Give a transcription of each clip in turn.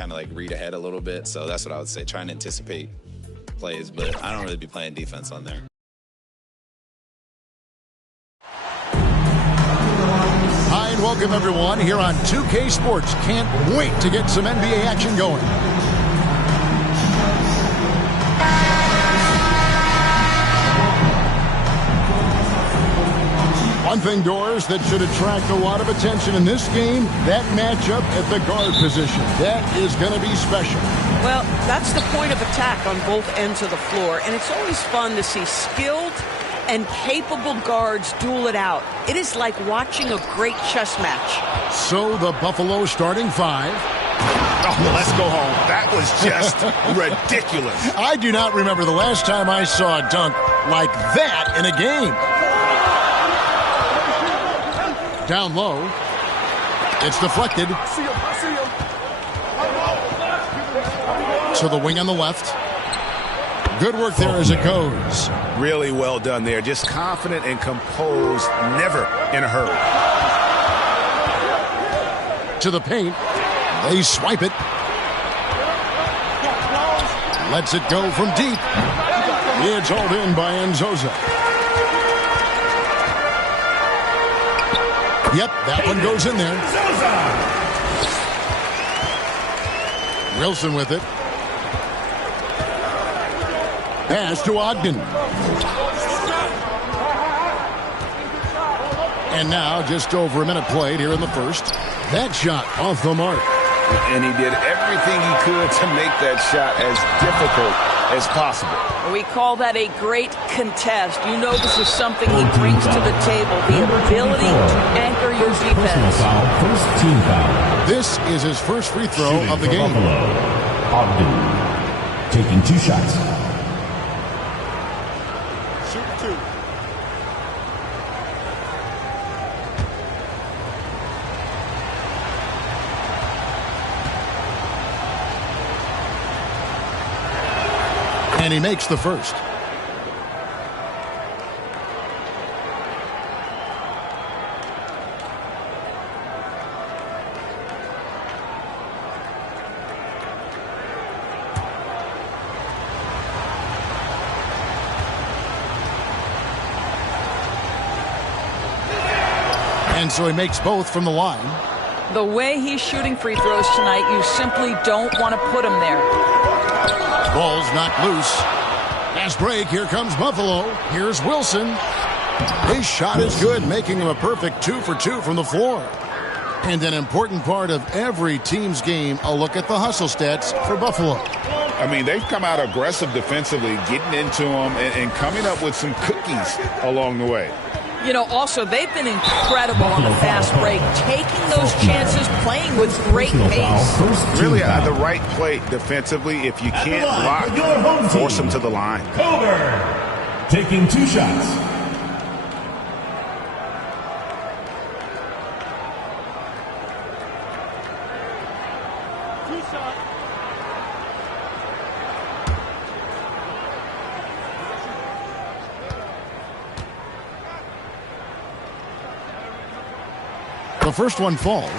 kind of like read ahead a little bit. So that's what I would say, trying to anticipate plays, but I don't really be playing defense on there. Hi, and welcome everyone here on 2K Sports. Can't wait to get some NBA action going. One thing, Doors, that should attract a lot of attention in this game, that matchup at the guard position. That is going to be special. Well, that's the point of attack on both ends of the floor, and it's always fun to see skilled and capable guards duel it out. It is like watching a great chess match. So the Buffalo starting five. Oh, let's go home. That was just ridiculous. I do not remember the last time I saw a dunk like that in a game. Down low. It's deflected. To the wing on the left. Good work there as it goes. Really well done there. Just confident and composed, never in a hurry. To the paint. They swipe it. Lets it go from deep. It's hauled in by Nzosa. Yep, that one goes in there. Wilson with it. Pass to Ogden. And now just over a minute played here in the first. That shot off the mark. And he did everything he could to make that shot as difficult as possible. We call that a great contest. You know this is something he brings to the table, the ability to anchor your defense. First team foul. This is his first free throw of the game. Ogden taking 2 shots. Shoot 2. And he makes the first. And so he makes both from the line. The way he's shooting free throws tonight, you simply don't want to put him there. Ball's knocked loose. Fast break. Here comes Buffalo. Here's Wilson. His shot is good, making him a perfect 2 for 2 from the floor. And an important part of every team's game, a look at the hustle stats for Buffalo. I mean, they've come out aggressive defensively, getting into them and coming up with some cookies along the way. You know, also, they've been incredible on the fast break, taking those chances, playing with great pace. Really the right play defensively. If you can't block, force them to the line. Coburn taking 2 shots. The first one falls.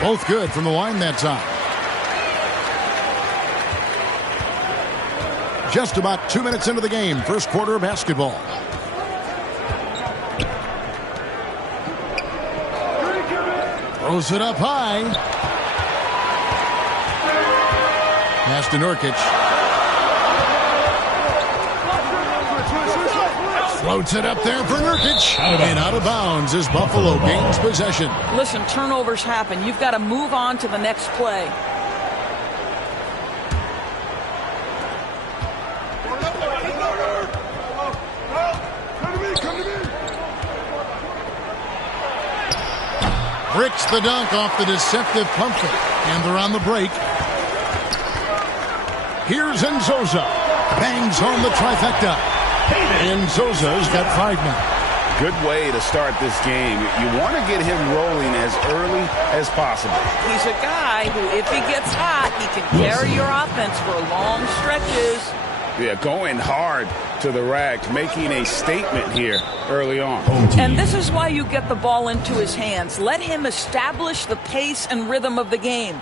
Both good from the line that time. Just about 2 minutes into the game, first quarter of basketball. Throws it up high. Pass to Nurkic. Floats it up there for Nurkic. And out of bounds as Buffalo gains possession. Listen, turnovers happen. You've got to move on to the next play. Bricks the dunk off the deceptive pump fake. And they're on the break. Here's Nzosa. Bangs home the trifecta. Nzosa's got 5 now. good way to start this game. You want to get him rolling as early as possible. He's a guy who, if he gets hot, he can carry your offense for long stretches. Yeah, going hard to the rack, making a statement here early on. And this is why you get the ball into his hands. Let him establish the pace and rhythm of the game.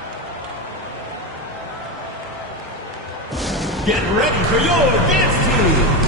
Get ready for your dance team.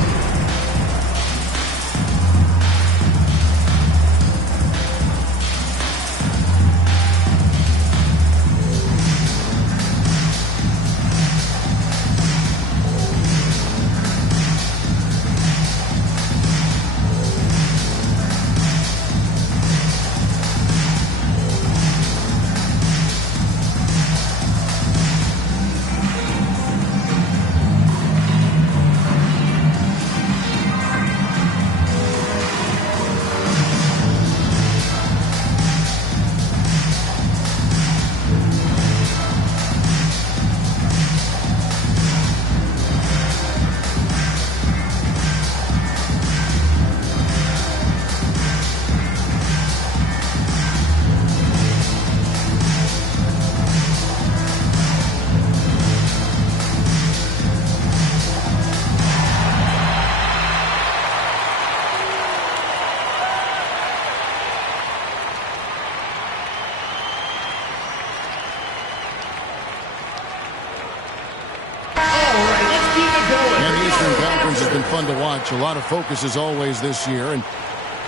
Fun to watch. A lot of focus as always this year. And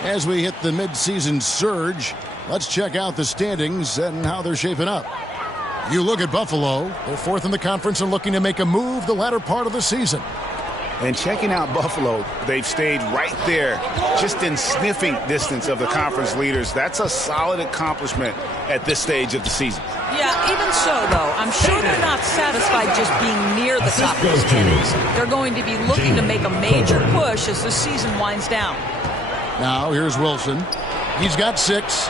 as we hit the midseason surge, let's check out the standings and how they're shaping up. You look at Buffalo. They're fourth in the conference and looking to make a move the latter part of the season. And checking out Buffalo, they've stayed right there, just in sniffing distance of the conference leaders. That's a solid accomplishment at this stage of the season. Yeah, even so, though, I'm sure they're not satisfied just being near the top of the standings. They're going to be looking to make a major push as the season winds down. Now, here's Wilson. He's got 6.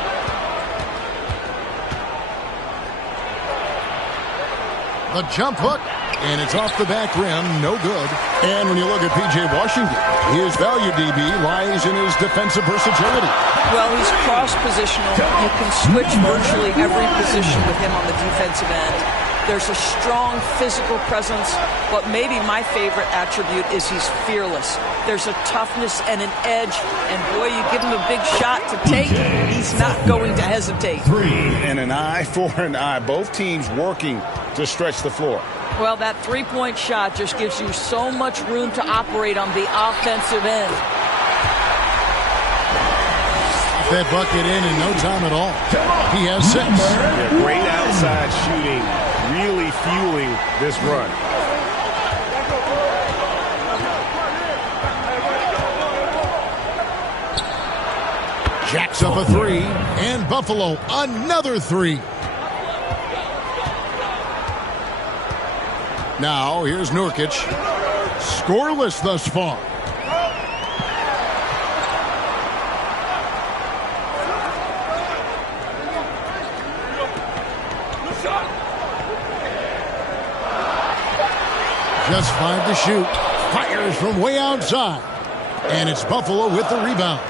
The jump hook, and it's off the back rim, no good. And when you look at P.J. Washington, his value DB lies in his defensive versatility. Well, he's cross-positional. You can switch virtually every position with him on the defensive end. There's a strong physical presence, but maybe my favorite attribute is he's fearless. There's a toughness and an edge, and boy, you give him a big shot to take, he's not going to hesitate. And an eye for an eye. Both teams working to stretch the floor. Well, that three-point shot just gives you so much room to operate on the offensive end. That bucket in no time at all. He has 6. Yeah, great outside shooting, really fueling this run. Jacks up a 3, and Buffalo another 3. Now, here's Nurkic. Scoreless thus far. Just 5 to shoot. Fires from way outside. And it's Buffalo with the rebound.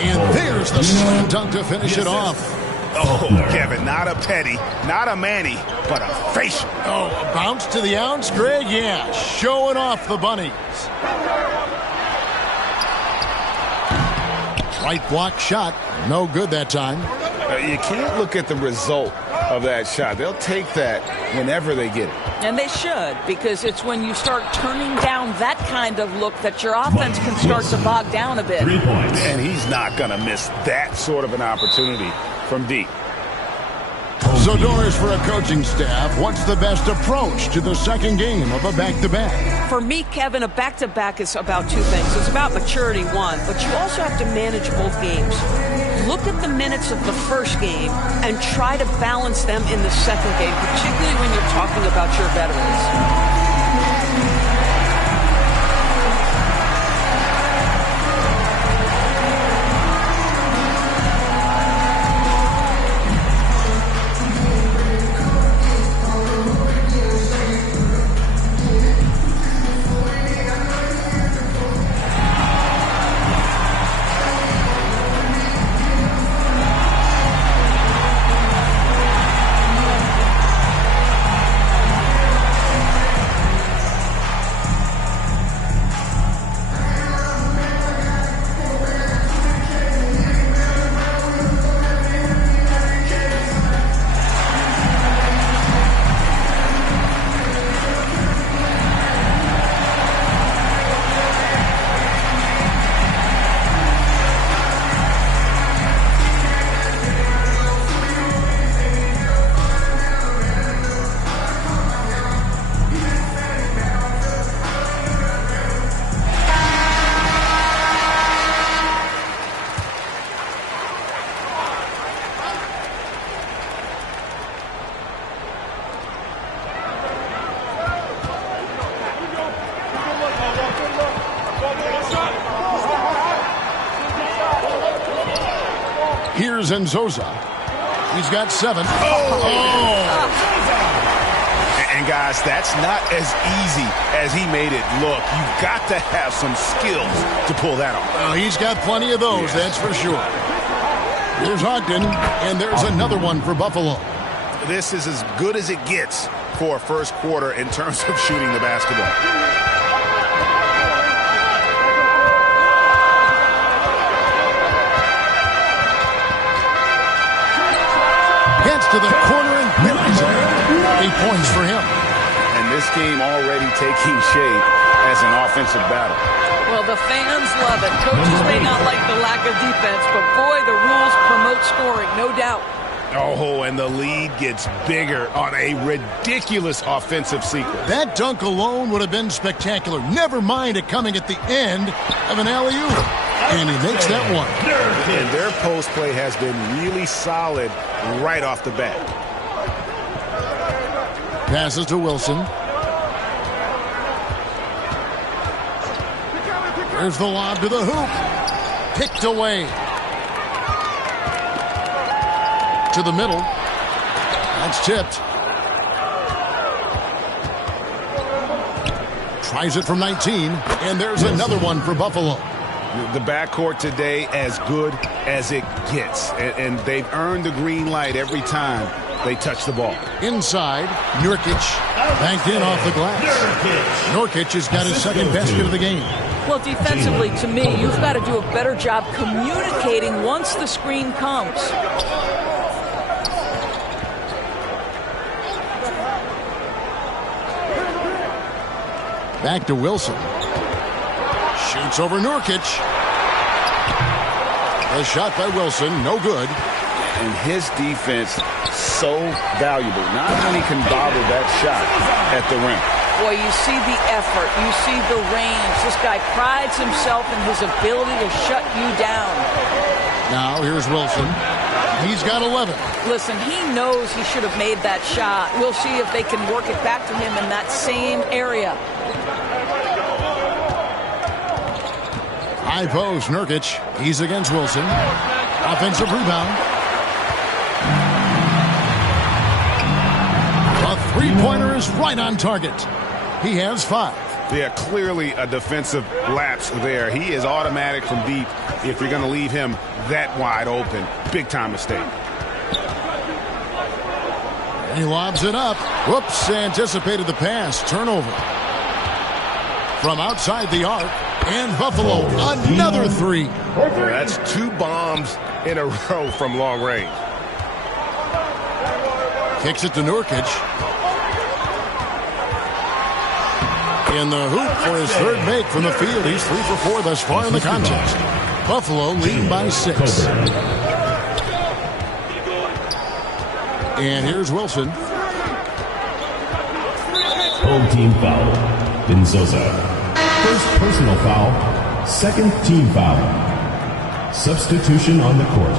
And there's the slam dunk to finish it off. Oh, Kevin, not a Petty, not a Manny, but a facial. Oh, a bounce to the ounce, Greg? Yeah, showing off the bunnies. Right block shot. No good that time. You can't look at the result of that shot. They'll take that whenever they get it. And they should, because it's when you start turning down that kind of look that your offense can start to bog down a bit. 3 points. And he's not going to miss that sort of an opportunity from deep. So, Doris, for a coaching staff, what's the best approach to the second game of a back-to-back? For me, Kevin, a back-to-back is about 2 things. It's about maturity, 1, but you also have to manage both games. Look at the minutes of the first game and try to balance them in the second game, particularly when you're talking about your veterans. Here's Nzosa. He's got 7. And guys, that's not as easy as he made it look. You've got to have some skills to pull that off. Well, he's got plenty of those, that's for sure. Here's Ogden, and there's another one for Buffalo. This is as good as it gets for a first quarter in terms of shooting the basketball. Gets to the corner and buries it. 8 points for him. And this game already taking shape as an offensive battle. Well, the fans love it. Coaches may not like the lack of defense, but boy, the rules promote scoring, no doubt. Oh, and the lead gets bigger on a ridiculous offensive sequence. That dunk alone would have been spectacular. Never mind it coming at the end of an alley-oop. And he makes that one. And their post play has been really solid right off the bat. Passes to Wilson. There's the lob to the hoop. Picked away. To the middle. That's tipped. Tries it from 19. And there's another one for Buffalo. The backcourt today as good as it gets. And they've earned the green light every time they touch the ball. Inside, Nurkic banked in off the glass. Nurkic has got his second basket of the game. Well, defensively, to me, you've got to do a better job communicating once the screen comes. Back to Wilson. Shoots over Nurkic. A shot by Wilson, no good. And his defense so valuable. Not only can bobble that shot at the rim. Boy, you see the effort. You see the range. This guy prides himself in his ability to shut you down. Now here's Wilson. He's got 11. Listen, he knows he should have made that shot. We'll see if they can work it back to him in that same area. High post, Nurkic. He's against Wilson. Offensive rebound. A three-pointer is right on target. He has 5. Yeah, clearly a defensive lapse there. He is automatic from deep if you're going to leave him that wide open. Big-time mistake. He lobs it up. Whoops, anticipated the pass. Turnover. From outside the arc. And Buffalo, another 3. That's 2 bombs in a row from long range. Kicks it to Nurkic. In the hoop for his third make from the field. He's 3 for 4 thus far in the contest. Buffalo lead by 6. And here's Wilson. Home team foul. Nzosa. First personal foul. Second team foul. Substitution on the court.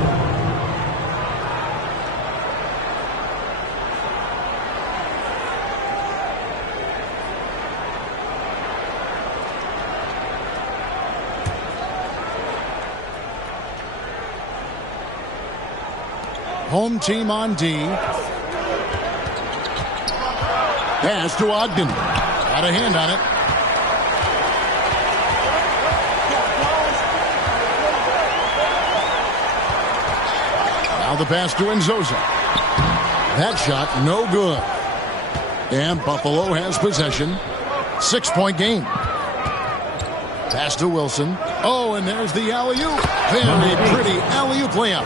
Home team on D. Pass to Ogden. Got a hand on it. Now the pass to Nzosa. That shot, no good. And Buffalo has possession. 6-point game. Pass to Wilson. Oh, and there's the alley-oop. Very pretty alley-oop layup.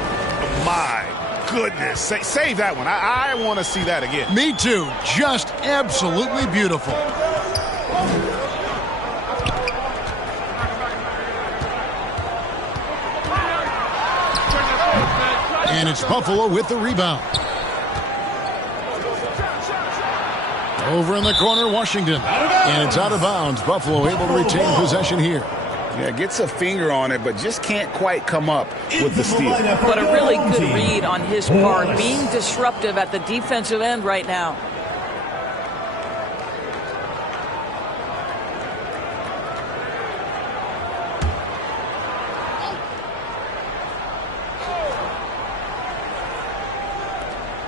My goodness. Save that one. I want to see that again. Me too. Just absolutely beautiful. And it's Buffalo with the rebound. Over in the corner, Washington. And it's out of bounds. Buffalo able to retain possession here. Yeah, gets a finger on it, but just can't quite come up with the steal. But a really good read on his part, being disruptive at the defensive end right now.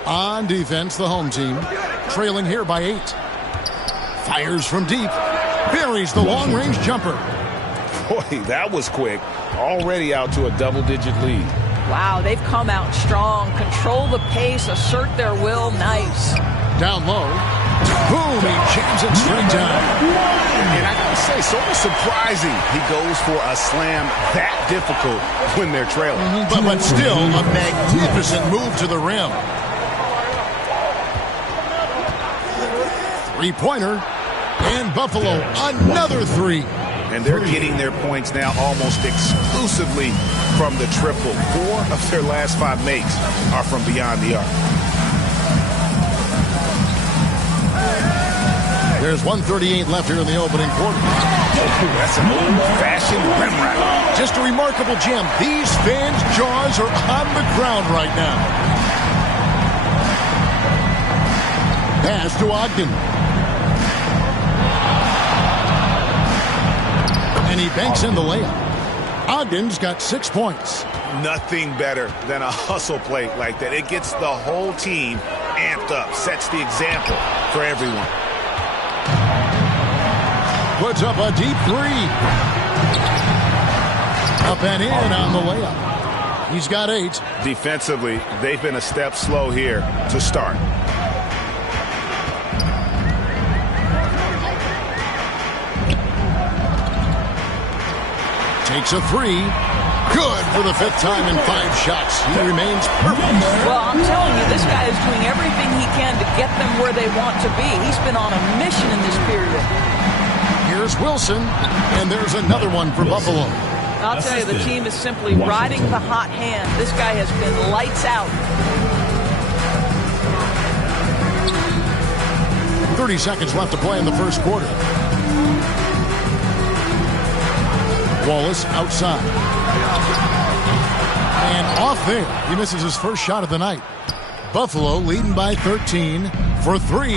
On defense, the home team, trailing here by 8. Fires from deep. Buries the long-range jumper. Boy, that was quick. Already out to a double-digit lead. Wow, they've come out strong. Control the pace, assert their will. Nice. Down low. Boom, he jams it straight down. And I gotta say, sort of surprising he goes for a slam that difficult when they're trailing. But still, a magnificent move to the rim. Three-pointer. And Buffalo, another 3. And they're getting their points now almost exclusively from the triple. 4 of their last 5 makes are from beyond the arc. There's 1:38 left here in the opening quarter. That's an old-fashioned rim rack. Just a remarkable gem. These fans' jaws are on the ground right now. Pass to Ogden. And he banks in the layup. Ogden's got 6 points. Nothing better than a hustle play like that. It gets the whole team amped up, sets the example for everyone. Puts up a deep 3. Up and in on the layup. He's got 8. Defensively, they've been a step slow here to start. Takes a 3. Good for the 5th time in 5 shots. He remains perfect. Well, I'm telling you, this guy is doing everything he can to get them where they want to be. He's been on a mission in this period. Here's Wilson, and there's another one for Buffalo. I'll tell you, the team is simply riding the hot hand. This guy has been lights out. 30 seconds left to play in the first quarter. Wallace outside. And off there. He misses his first shot of the night. Buffalo leading by 13 for 3.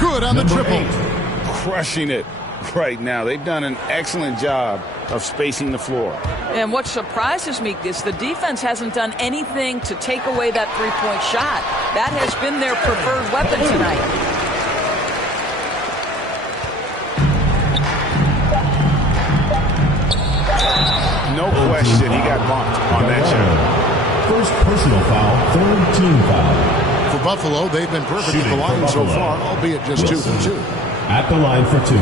Good on the triple. Crushing it right now. They've done an excellent job of spacing the floor. And what surprises me is the defense hasn't done anything to take away that three-point shot. That has been their preferred weapon tonight. No question, he got bumped on that shot. First personal foul, 3rd team foul. For Buffalo, they've been perfect at the line so far, albeit just Wilson 2 for 2. At the line for 2.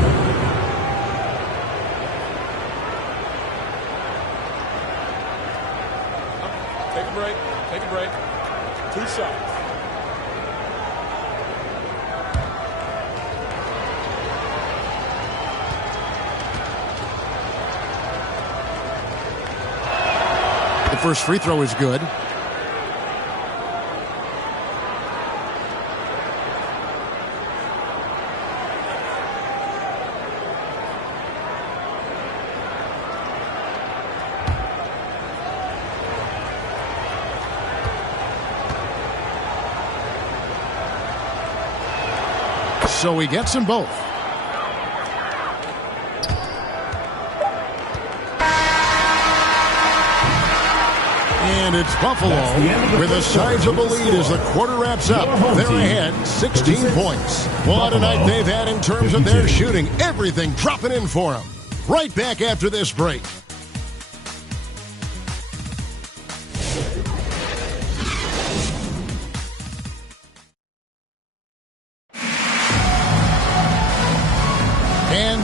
Take a break. Take a break. 2 shots. The first free throw is good. So he gets them both. And it's Buffalo with a sizable lead as the quarter wraps up. They're ahead 16 points. What a night they've had in terms of their shooting. Everything dropping in for them. Right back after this break.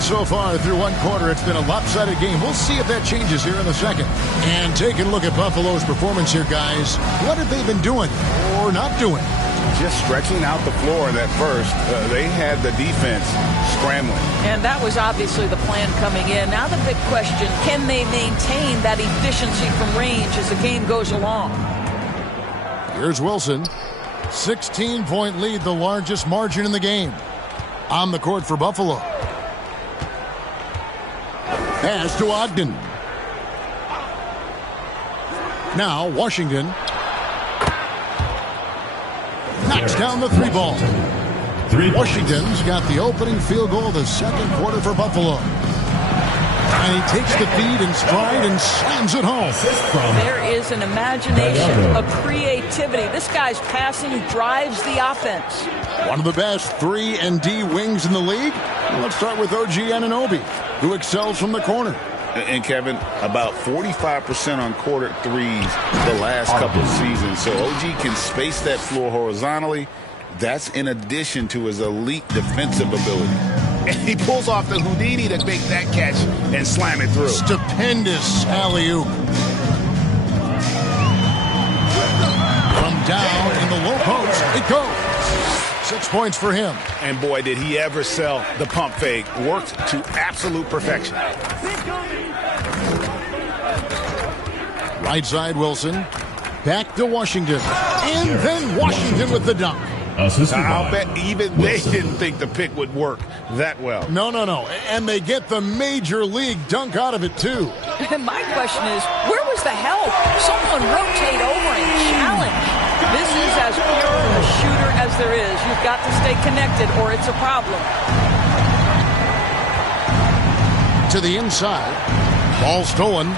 So far through one quarter, it's been a lopsided game. We'll see if that changes here in the second. And taking a look at Buffalo's performance here, guys. What have they been doing or not doing? Just stretching out the floor in that first. They had the defense scrambling. And that was obviously the plan coming in. Now the big question, can they maintain that efficiency from range as the game goes along? Here's Wilson. 16-point lead, the largest margin in the game. On the court for Buffalo. Pass to Ogden. Now Washington knocks down the 3 ball. Washington's got the opening field goal of the second quarter for Buffalo. And he takes the feed in stride and slams it home. There is an imagination, a creativity. This guy's passing drives the offense. One of the best 3-and-D wings in the league. Let's start with OG Anunoby, who excels from the corner. And Kevin, about 45% on quarter threes the last couple of seasons. So OG can space that floor horizontally. That's in addition to his elite defensive ability. And he pulls off the Houdini to make that catch and slam it through. Stupendous alley-oop. From down in the low post, it goes. 6 points for him. And boy, did he ever sell the pump fake. Worked to absolute perfection. Right side, Wilson. Back to Washington. And then Washington with the dunk. I'll bet even they didn't think the pick would work that well. No. And they get the major league dunk out of it, too. My question is, where was the help? Someone rotate over and challenge. This is as pure a shooter as there is. You've got to stay connected or it's a problem. To the inside. Ball stolen.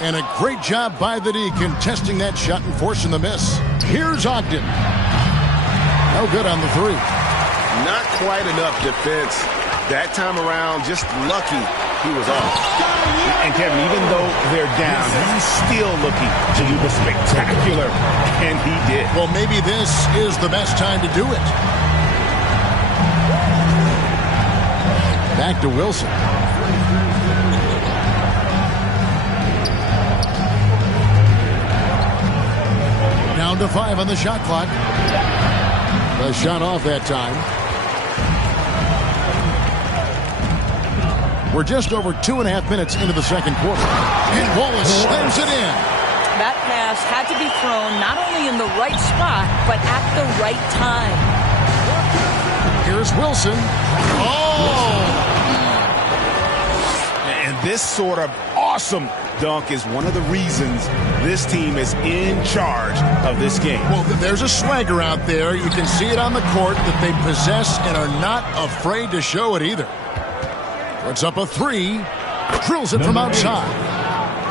And a great job by the D contesting that shot and forcing the miss. Here's Ogden. No good on the three. Not quite enough defense. That time around, just lucky he was off. And Kevin, even though they're down, he's still looking to do the spectacular. And he did. Well, maybe this is the best time to do it. Back to Wilson. Down to 5 on the shot clock. The shot off that time. We're just over 2.5 minutes into the second quarter. And Wallace slams it in. That pass had to be thrown not only in the right spot, but at the right time. Here's Wilson. Oh! And this sort of awesome dunk is one of the reasons this team is in charge of this game. Well, there's a swagger out there. You can see it on the court that they possess and are not afraid to show it either. Puts up a three. Drills it from outside.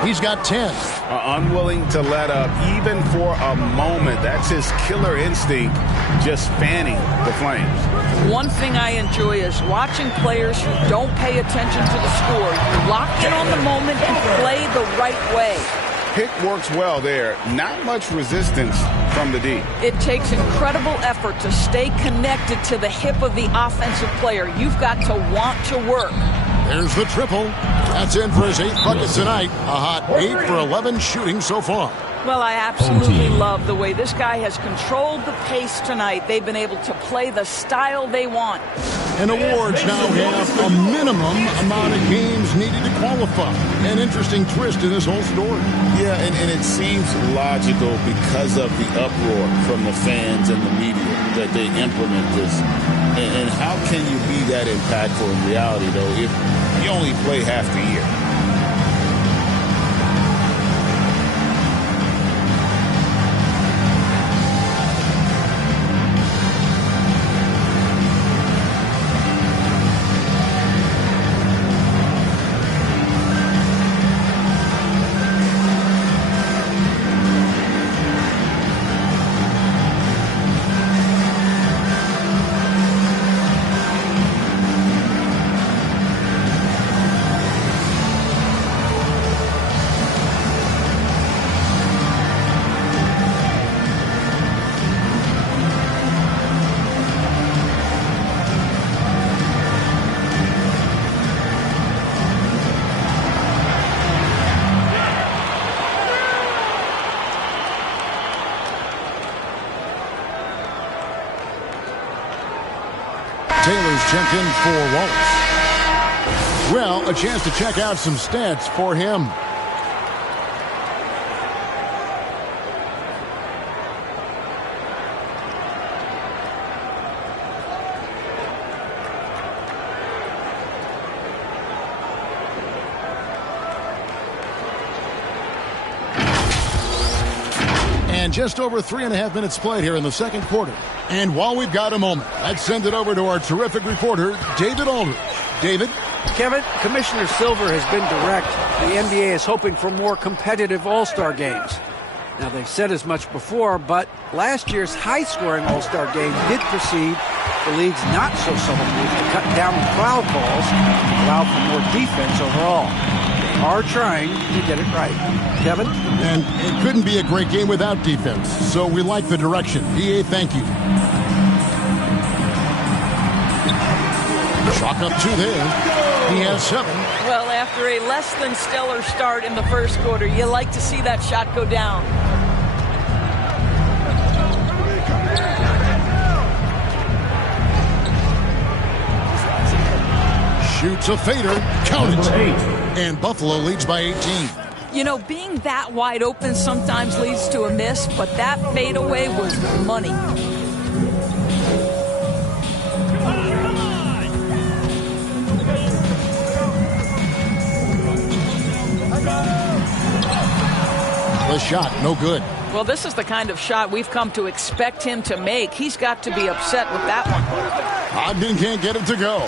He's got 10. Unwilling to let up even for a moment. That's his killer instinct, just fanning the flames. One thing I enjoy is watching players who don't pay attention to the score. You lock in on the moment and play the right way. Pick works well there. Not much resistance from the D. It takes incredible effort to stay connected to the hip of the offensive player. You've got to want to work. There's the triple. That's in for his 8th bucket tonight. A hot 8 for 11 shooting so far. Well, I absolutely love the way this guy has controlled the pace tonight. They've been able to play the style they want. And awards now have a minimum amount of games needed to qualify. An interesting twist in this whole story. Yeah, and it seems logical because of the uproar from the fans and the media that they implement this. And how can you be that impactful in reality, though, if you only play half the year? Taylor's checked in for Wallace. Well, a chance to check out some stats for him. And just over 3.5 minutes played here in the second quarter. And while we've got a moment, let's send it over to our terrific reporter, David Aldridge. David? Kevin, Commissioner Silver has been direct. The NBA is hoping for more competitive All-Star games. Now, they've said as much before, but last year's high-scoring All-Star game did precede the league's not-so-subtle move to cut down on foul calls and allow for more defense overall. They are trying to get it right. Kevin? And it couldn't be a great game without defense, so we like the direction. PA, thank you. Chalk up 2 there. He has 7. Well, after a less than stellar start in the first quarter, you like to see that shot go down. Shoots a fader. Count it. And Buffalo leads by 18. You know, being that wide open sometimes leads to a miss, but that fadeaway was money. The shot, no good. Well, this is the kind of shot we've come to expect him to make. He's got to be upset with that one. Ogden can't get it to go.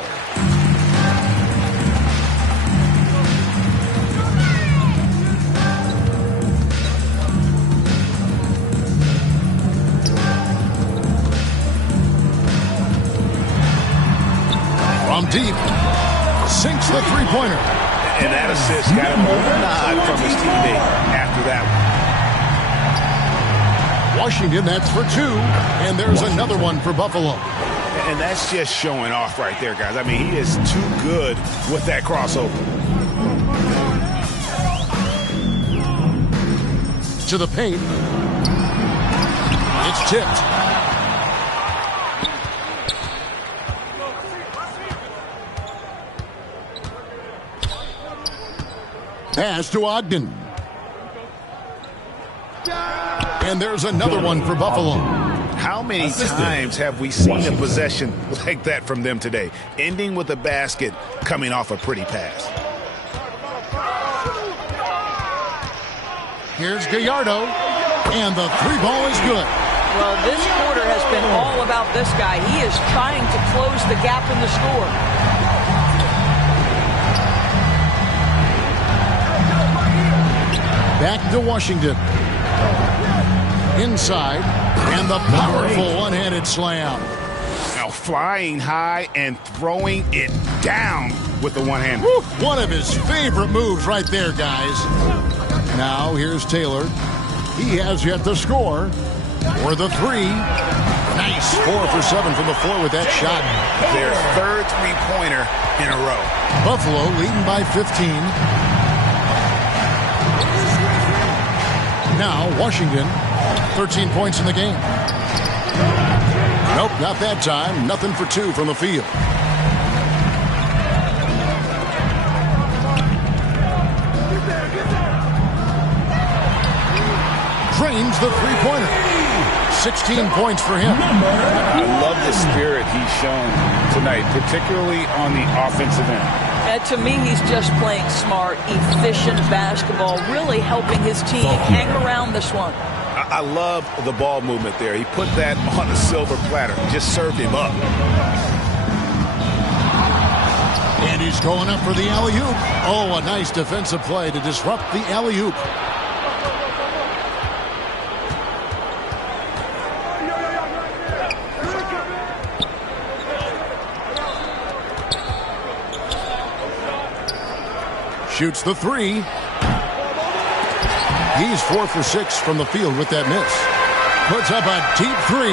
From deep, sinks the three-pointer. And that assist got him a nod from his teammate after that one. Washington, that's for 2. And there's another one for Buffalo. And that's just showing off right there, guys. I mean, he is too good with that crossover. To the paint. It's tipped. Pass to Ogden. And there's another one for Buffalo. How many times have we seen a possession like that from them today, ending with a basket coming off a pretty pass? Here's Gallardo, and the 3-ball is good. Well, this quarter has been all about this guy. He is trying to close the gap in the score. Back to Washington. Inside, and the powerful one-handed slam. Now flying high and throwing it down with the one hand. One of his favorite moves right there, guys. Now here's Taylor. He has yet to score. For the 3. Nice 4 for 7 from the floor with that shot. Their third three-pointer in a row. Buffalo leading by 15. Now Washington, 13 points in the game. Nope, not that time. Nothing for 2 from the field. Drains the three-pointer. 16 points for him. I love the spirit he's shown tonight, particularly on the offensive end. To me, he's just playing smart, efficient basketball, really helping his team hang around this one. I love the ball movement there. He put that on a silver platter, just served him up. And he's going up for the alley-oop. Oh, a nice defensive play to disrupt the alley-oop. Shoots the 3. He's 4 for 6 from the field with that miss. Puts up a deep 3.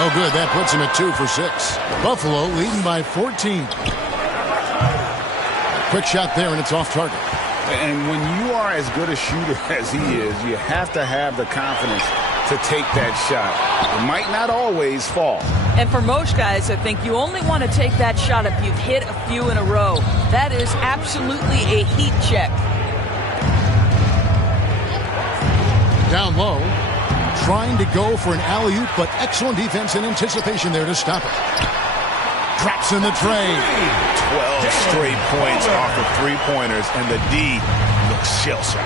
No good. That puts him at 2 for 6. Buffalo leading by 14. Quick shot there, and it's off target. And when you are as good a shooter as he is, you have to have the confidence to take that shot. It might not always fall. And for most guys, I think you only want to take that shot if you've hit a few in a row. That is absolutely a heat check. Down low, trying to go for an alley-oop, but excellent defense and anticipation there to stop it. Drops in the tray. 12 straight points off of three-pointers, and the D shell shock.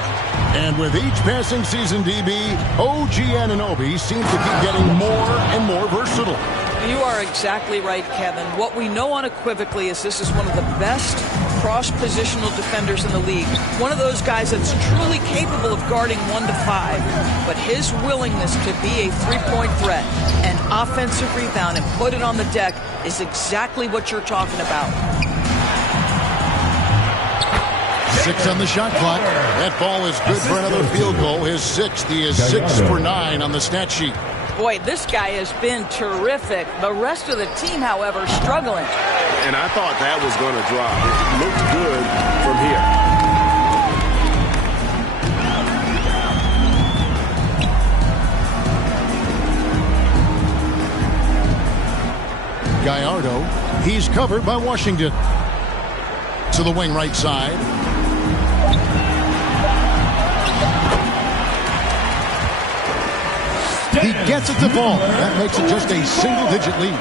And with each passing season, DB, OG Anunoby seems to keep getting more and more versatile. You are exactly right, Kevin. What we know unequivocally is this is one of the best cross-positional defenders in the league. One of those guys that's truly capable of guarding 1 to 5. But his willingness to be a three-point threat and offensive rebound and put it on the deck is exactly what you're talking about. 6 on the shot clock. That ball is good for another field goal. His 6th. He is 6 for 9 on the stat sheet. Boy, this guy has been terrific. The rest of the team, however, struggling. And I thought that was going to drop. It looked good from here. Gallardo, he's covered by Washington. To the wing right side. He gets it to fall. That makes it just a single-digit lead.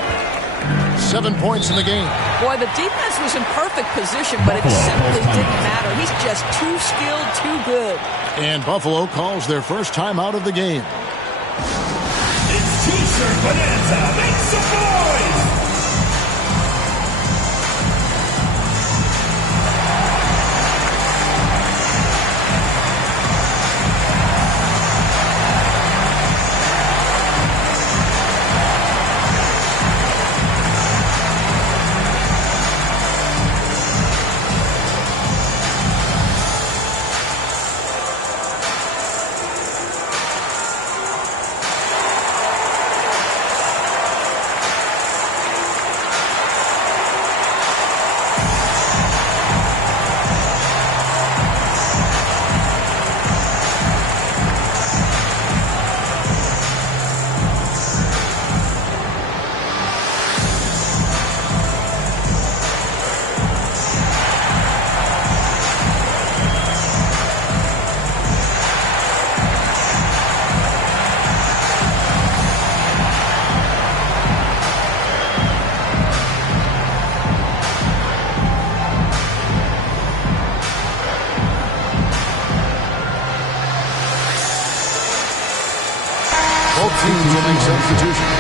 7 points in the game. Boy, the defense was in perfect position, but it simply didn't matter. He's just too skilled, too good. And Buffalo calls their first time out of the game. It's T-shirt bonanza. Make some noise! Both teams will make substitutions.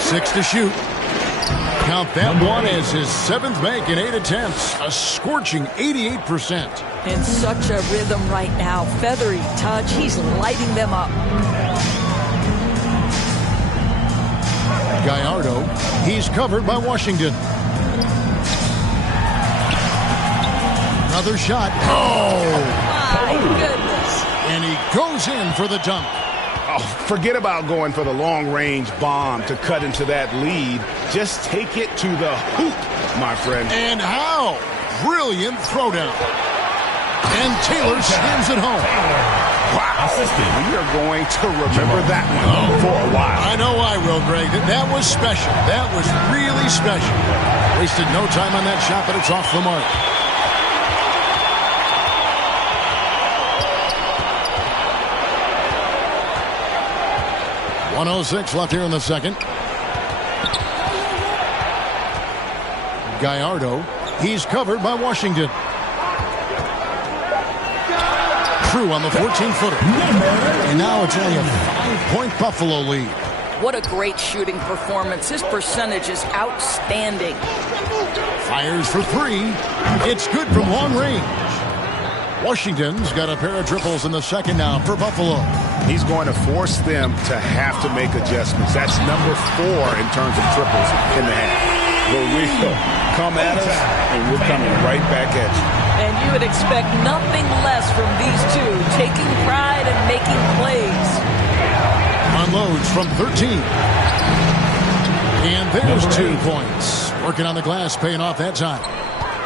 Six to shoot. Count that one as his 7th make in 8 attempts. A scorching 88%. In such a rhythm right now. Feathery touch. He's lighting them up. Gallardo, he's covered by Washington. Another shot. Oh! My goodness. And he goes in for the dunk. Oh, forget about going for the long-range bomb to cut into that lead. Just take it to the hoop, my friend. And how? Brilliant throwdown. And Taylor slams it home. Wow. We are going to remember that one for a while. I know I will, Greg. That was special. That was really special. Wasted no time on that shot, but it's off the mark. .106 left here in the second. Gallardo, he's covered by Washington. True on the 14-footer. And now it's only a 5-point Buffalo lead. What a great shooting performance. His percentage is outstanding. Fires for 3. It's good from long range. Washington's got a pair of triples in the second now for Buffalo. He's going to force them to have to make adjustments. That's number 4 in terms of triples in the half. But we'll come at us, and we're coming right back at you. And you would expect nothing less from these two, taking pride and making plays. Unloads from 13. And there's 2 points. Working on the glass, paying off that time.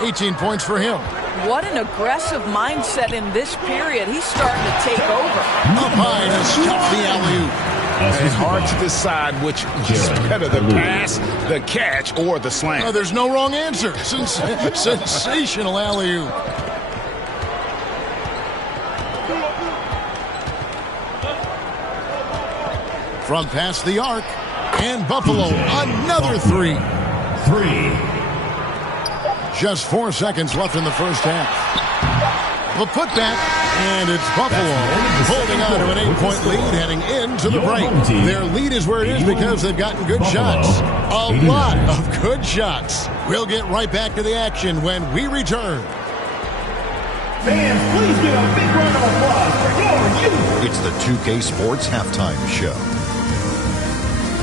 18 points for him. What an aggressive mindset in this period. He's starting to take over. Up high to stop the alley-oop. And hard to decide which is better, the pass, the catch, or the slam. There's no wrong answer. Sensational alley-oop. From past the arc, and Buffalo, another three. Just 4 seconds left in the first half. The putback, and it's Buffalo holding on to an 8-point lead heading into the break. Their lead is where it is because they've gotten good shots. A lot of good shots. We'll get right back to the action when we return. Fans, please give a big round of applause for your youth. It's the 2K Sports Halftime Show.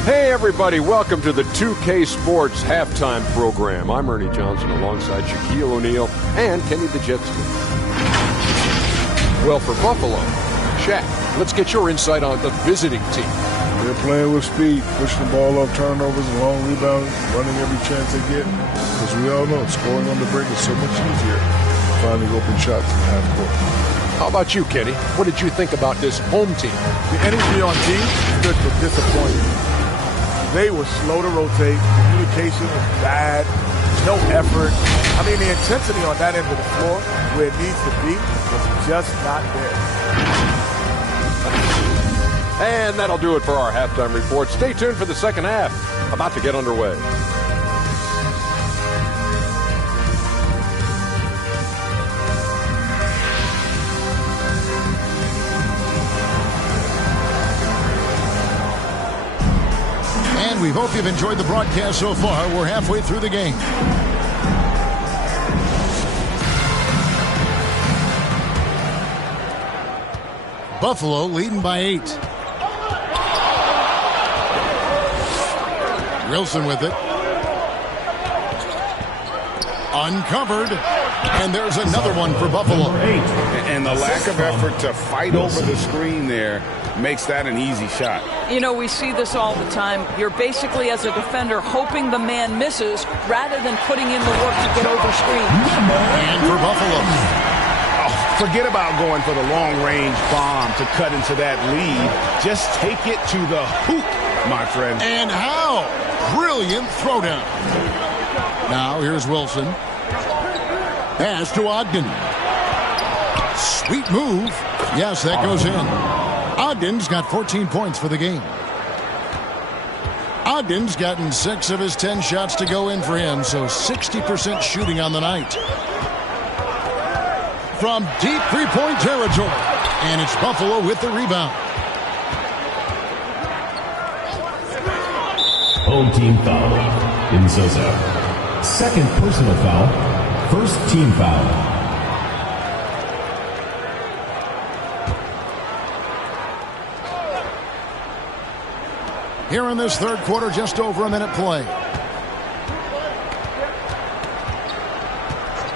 Hey everybody, welcome to the 2K Sports Halftime Program. I'm Ernie Johnson alongside Shaquille O'Neal and Kenny the Jet Smith. Well, for Buffalo, Shaq, let's get your insight on the visiting team. They're playing with speed, pushing the ball off turnovers and long rebounds, running every chance they get. Because we all know scoring on the break is so much easier. Finding open shots in half court. How about you, Kenny? What did you think about this home team? The energy on D stood for disappointment. They were slow to rotate. Communication was bad. No effort. I mean, the intensity on that end of the floor, where it needs to be, was just not there. And that'll do it for our halftime report. Stay tuned for the second half. About to get underway. We hope you've enjoyed the broadcast so far. We're halfway through the game. Buffalo leading by 8. Wilson with it. Uncovered. And there's another one for Buffalo. And the lack of effort to fight over the screen there makes that an easy shot. You know, we see this all the time. You're basically, as a defender, hoping the man misses rather than putting in the work to get over screen. And for Buffalo. Forget about going for the long-range bomb to cut into that lead. Just take it to the hoop, my friend. And how? Brilliant throwdown. Now here's Wilson. Pass to Ogden. Sweet move. Yes, that goes in. Ogden's got 14 points for the game. Ogden's gotten 6 of his 10 shots to go in for him, so 60% shooting on the night. From deep three-point territory, and it's Buffalo with the rebound. Home team foul. Inzoza. Second personal foul. First team foul. Here in this third quarter, just over a minute play.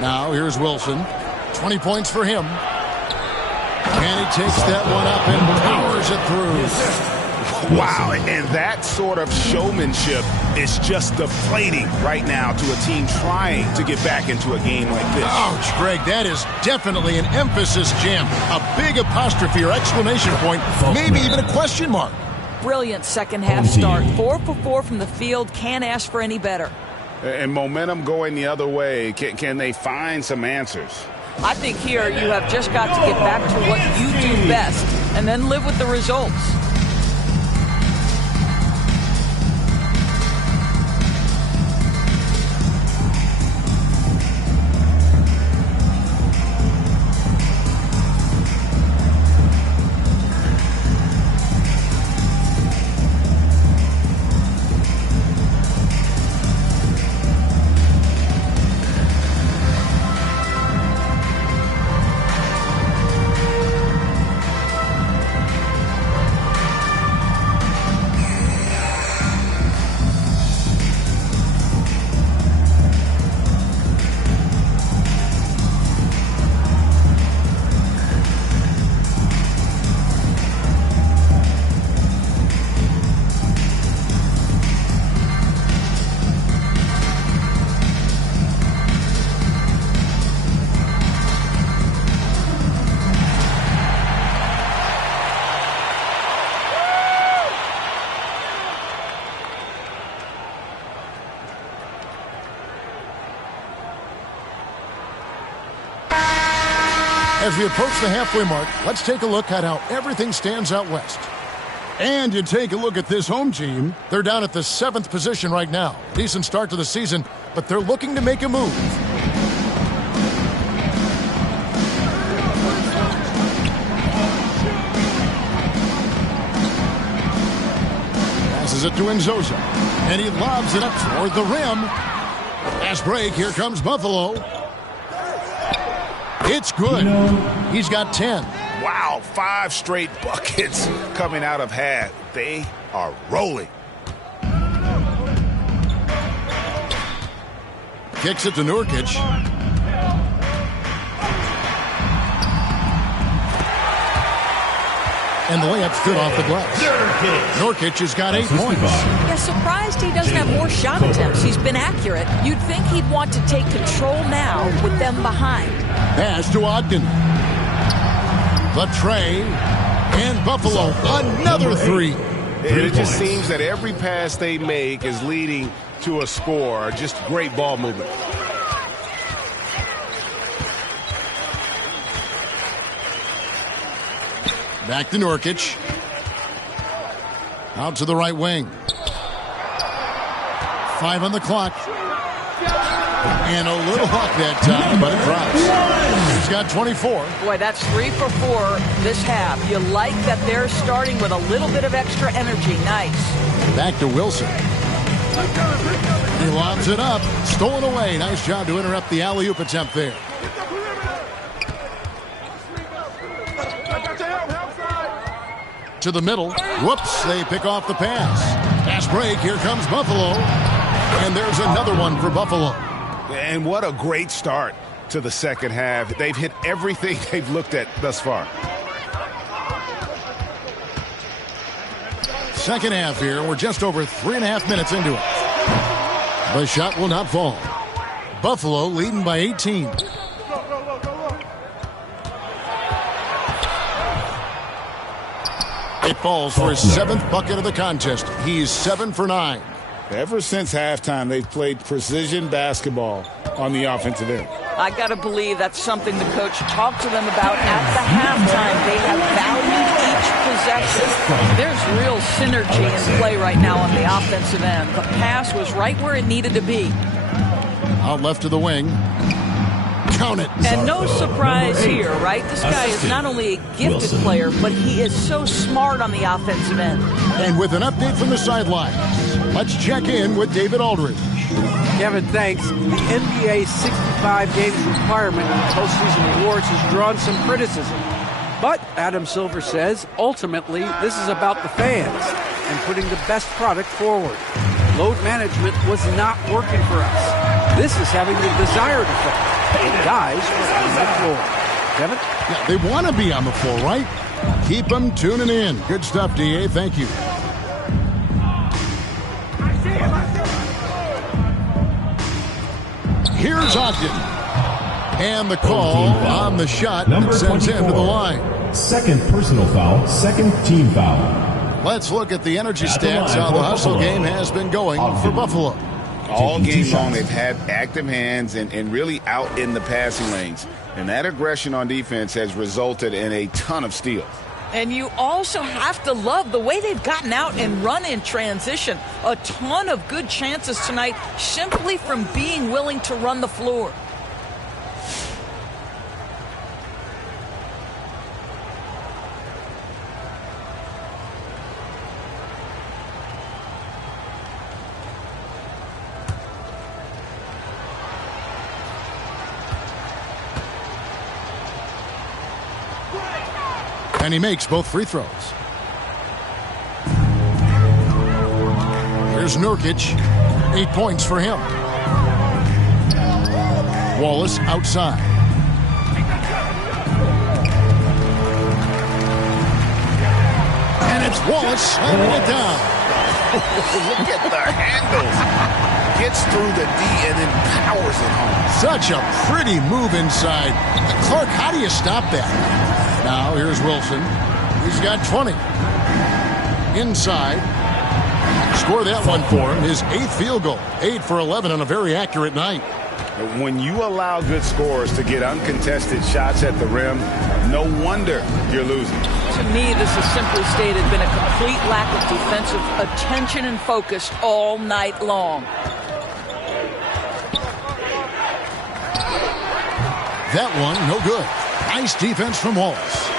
Now here's Wilson. 20 points for him. And he takes that one up and powers it through. Wow, and that sort of showmanship is just deflating right now to a team trying to get back into a game like this. Ouch, Greg, that is definitely an emphasis jam. A big apostrophe or exclamation point, maybe even a question mark. Brilliant second half start. 4 for 4 from the field. Can't ask for any better. And momentum going the other way. Can they find some answers? I think here you have just got to get back to what you do best and then live with the results. As we approach the halfway mark, let's take a look at how everything stands out west. And you take a look at this home team. They're down at the 7th position right now. Decent start to the season, but they're looking to make a move. Passes it to Nzosa, and he lobs it up toward the rim. Fast break, here comes Buffalo. It's good. He's got 10. Wow, 5 straight buckets coming out of half. They are rolling. Kicks it to Nurkic. And the layup's good off the glass. Nurkic has got 8 points. Yeah, surprised he doesn't have more shot attempts. He's been accurate. You'd think he'd want to take control now with them behind. Pass to Ogden. The tray. And Buffalo, another 3. It just seems that every pass they make is leading to a score. Just great ball movement. Back to Nurkic. Out to the right wing. 5 on the clock. And a little luck that time, but it drops. He's got 24. Boy, that's 3 for 4 this half. You like that they're starting with a little bit of extra energy. Nice. Back to Wilson. He lobs it up. Stolen away. Nice job to interrupt the alley-oop attempt there. To the middle. Whoops, they pick off the pass. Pass break. Here comes Buffalo. And there's another one for Buffalo. And what a great start to the second half. They've hit everything they've looked at thus far. Second half here. We're just over 3.5 minutes into it. The shot will not fall. Buffalo leading by 18. It falls for his 7th bucket of the contest. He's 7 for 9. Ever since halftime, they've played precision basketball on the offensive end. I got to believe that's something the coach talked to them about at the halftime. They have valued each possession. There's real synergy in play right now on the offensive end. The pass was right where it needed to be. Out left to the wing. Count it. And no surprise here, right? This guy is not only a gifted player, but he is so smart on the offensive end. And with an update from the sidelines, let's check in with David Aldridge. Kevin, thanks. The NBA 65 games requirement in postseason awards has drawn some criticism. But Adam Silver says, ultimately, this is about the fans and putting the best product forward. Load management was not working for us. This is having the desired effect. The guys are on the floor. Kevin? Yeah, they want to be on the floor, right? Keep them tuning in. Good stuff, DA. Thank you. Here's Ogden. And the call on the shot that sends him to the line. Second personal foul, second team foul. Let's look at the energy stats, how the hustle game has been going for Buffalo. All game long, they've had active hands and really out in the passing lanes. And that aggression on defense has resulted in a ton of steals. And you also have to love the way they've gotten out and run in transition. A ton of good chances tonight simply from being willing to run the floor. And he makes both free throws. Here's Nurkic. 8 points for him. Wallace outside. And it's Wallace slamming it down. Look at the handles. Gets through the D and then powers it home. Such a pretty move inside. Clark, how do you stop that? Now here's Wilson. He's got 20. Inside. Score that one for him. His 8th field goal. 8 for 11 on a very accurate night. When you allow good scorers to get uncontested shots at the rim, no wonder you're losing. To me, this has simply stated been a complete lack of defensive attention and focus all night long. That one, no good. Nice defense from Wallace.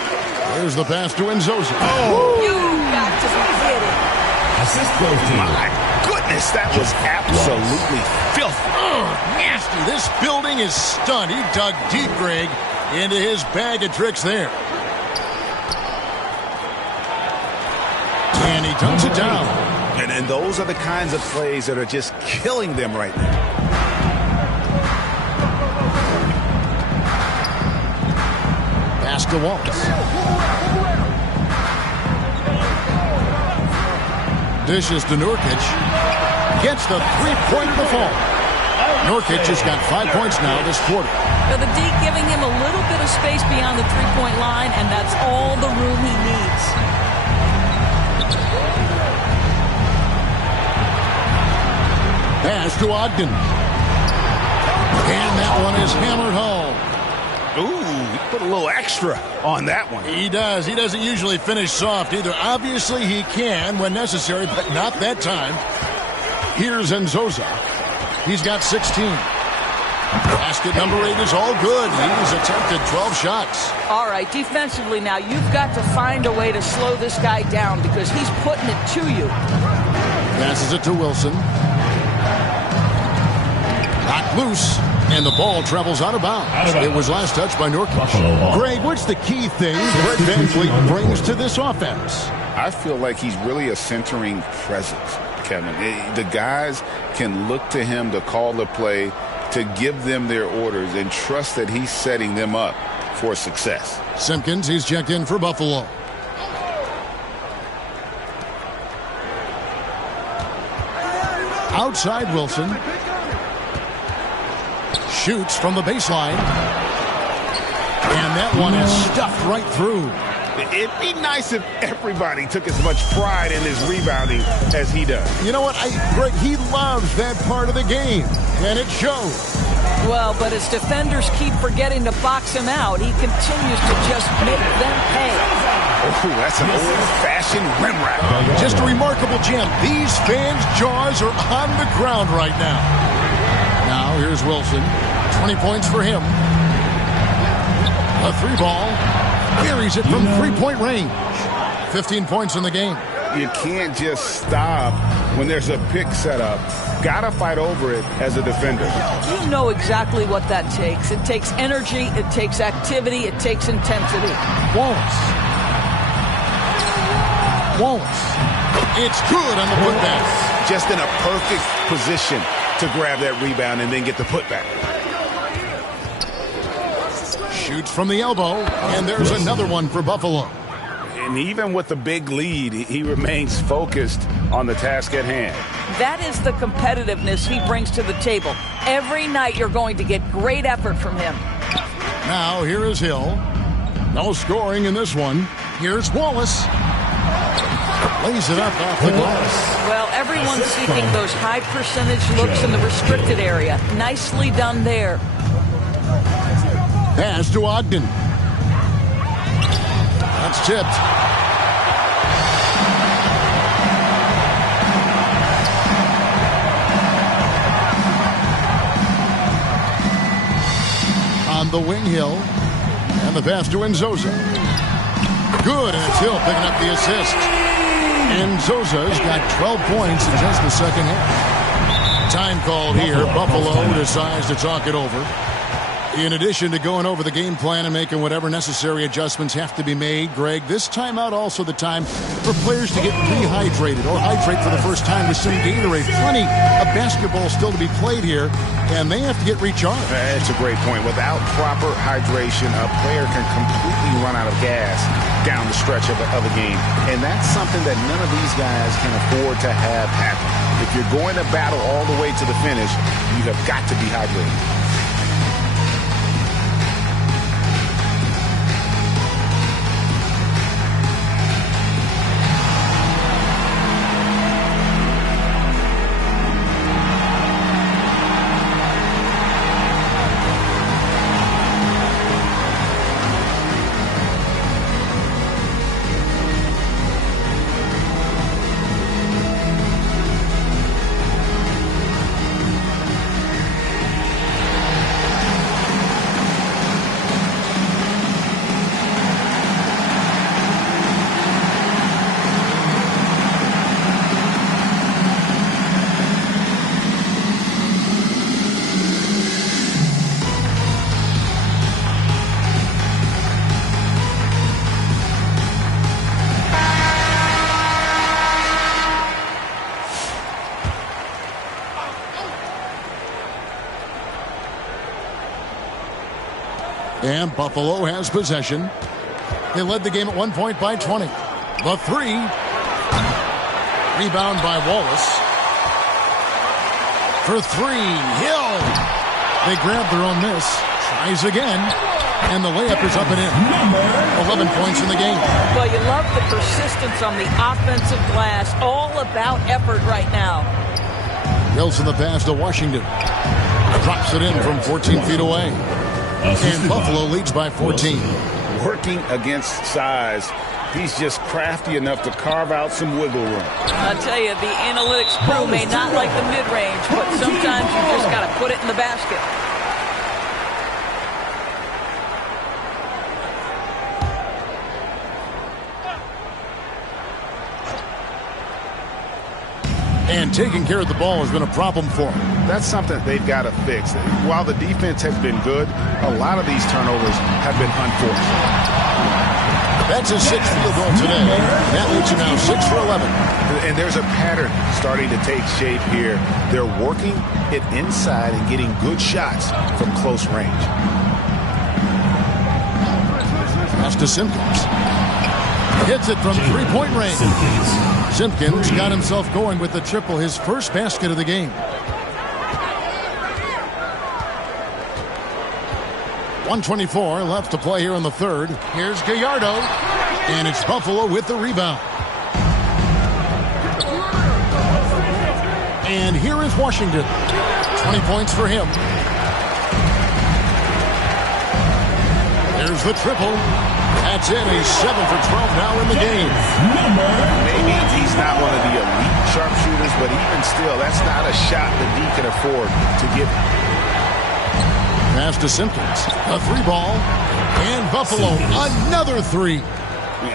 There's the pass to Nzosa. Oh! You got to be kidding. Assist goes to My goodness, that was absolutely filthy. Nasty. This building is stunned. He dug deep, Greg, into his bag of tricks there. And he dunks it down. And those are the kinds of plays that are just killing them right now. Pass to Wallace. Dishes to Nurkic. Gets the three-pointer to fall. Nurkic has got 5 points now this quarter. So the D giving him a little bit of space beyond the three-point line, and that's all the room he needs. Pass to Ogden. And that one is hammered home. Ooh, he put a little extra on that one. He does. He doesn't usually finish soft either. Obviously, he can when necessary, but not that time. Here's Nzosa. He's got 16. Basket number 8 is all good. He's attempted 12 shots. All right, defensively now, you've got to find a way to slow this guy down because he's putting it to you. Passes it to Wilson. Knocked loose, and the ball travels out of bounds. It was last touched by Nurkic. Greg, what's the key thing Greg VanVleet brings to this offense? I feel like he's really a centering presence, Kevin. The guys can look to him to call the play, to give them their orders, and trust that he's setting them up for success. Simpkins, he's checked in for Buffalo. Outside Wilson. Shoots from the baseline. And that one is stuffed right through. It'd be nice if everybody took as much pride in his rebounding as he does. You know what, Greg, he loves that part of the game, and it shows. Well, but as defenders keep forgetting to box him out, he continues to just make them pay. Oh, that's an old-fashioned rim wrap. Just a remarkable jam. These fans' jaws are on the ground right now. Now, here's Wilson. 20 points for him. A three ball. Carries it from three-point range. 15 points in the game. You can't just stop when there's a pick set up. Gotta fight over it as a defender. You know exactly what that takes. It takes energy, it takes activity, it takes intensity. Wallace. It's good on the putback. Just in a perfect position to grab that rebound and then get the putback. Shoots from the elbow, and there's another one for Buffalo. And even with the big lead, he remains focused on the task at hand. That is the competitiveness he brings to the table. Every night you're going to get great effort from him. Now here is Hill. No scoring in this one. Here's Wallace. Lays it up off the glass. Well, everyone's seeking those high percentage looks in the restricted area. Nicely done there. Pass to Ogden. That's tipped. On the wing, Hill. And the pass to Nzosa. Good, and it's Hill picking up the assist. Nzosa's got 12 points in just the second half. Time called here. Buffalo decides to talk it over. In addition to going over the game plan and making whatever necessary adjustments have to be made, Greg, this timeout also the time for players to get rehydrated or hydrate for the first time with some Gatorade. Plenty of basketball still to be played here, and they have to get recharged. That's a great point. Without proper hydration, a player can completely run out of gas down the stretch of a game. And that's something that none of these guys can afford to have happen. If you're going to battle all the way to the finish, you have got to be hydrated. And Buffalo has possession. They led the game at 1 point by 20. The three. Rebound by Wallace. For three. Hill. They grab their own miss. Tries again. And the layup is up and in. 11 points in the game. Well, you love the persistence on the offensive glass. All about effort right now. Wilson the pass to Washington. Drops it in from 14 feet away. And Buffalo leads by 14. Working against size, he's just crafty enough to carve out some wiggle room. I tell you, the analytics crew may not like the mid-range, but sometimes you just got to put it in the basket. And taking care of the ball has been a problem for them. That's something they've got to fix. While the defense has been good, a lot of these turnovers have been unforced. That's a sixth field goal today. That leads you now 6 for 11. And there's a pattern starting to take shape here. They're working it inside and getting good shots from close range. Pass to Simpkins. Hits it from three-point range. Simpkins got himself going with the triple, his first basket of the game. 1:24 left to play here in the third. Here's Gallardo, and it's Buffalo with the rebound. And here is Washington. 20 points for him. There's the triple. That's it. He's 7 for 12 now in the game. Maybe he's not one of the elite sharpshooters, but even still, that's not a shot that he can afford to give. Pass to Simpkins. A three ball. And Buffalo, another three.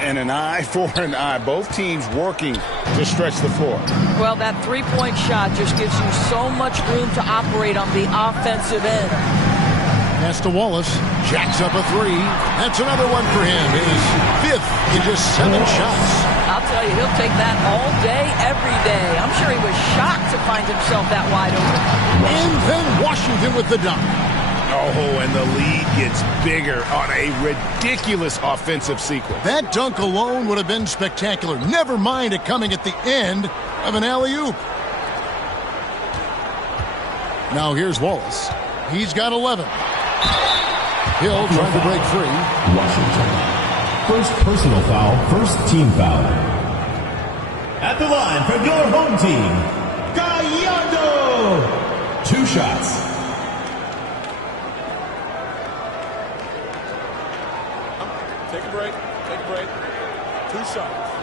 And an eye for an eye. Both teams working to stretch the floor. Well, that three-point shot just gives you so much room to operate on the offensive end. Pass to Wallace. Jacks up a three. That's another one for him. His fifth in just 7 shots. I'll tell you, he'll take that all day, every day. I'm sure he was shocked to find himself that wide open. And then Washington with the dunk. Oh, and the lead gets bigger on a ridiculous offensive sequence. That dunk alone would have been spectacular. Never mind it coming at the end of an alley-oop. Now here's Wallace. He's got 11. Hill trying to break free. Washington. First personal foul, first team foul. At the line for your home team, Gallardo. 2 shots. Take a break. Take a break. 2 shots.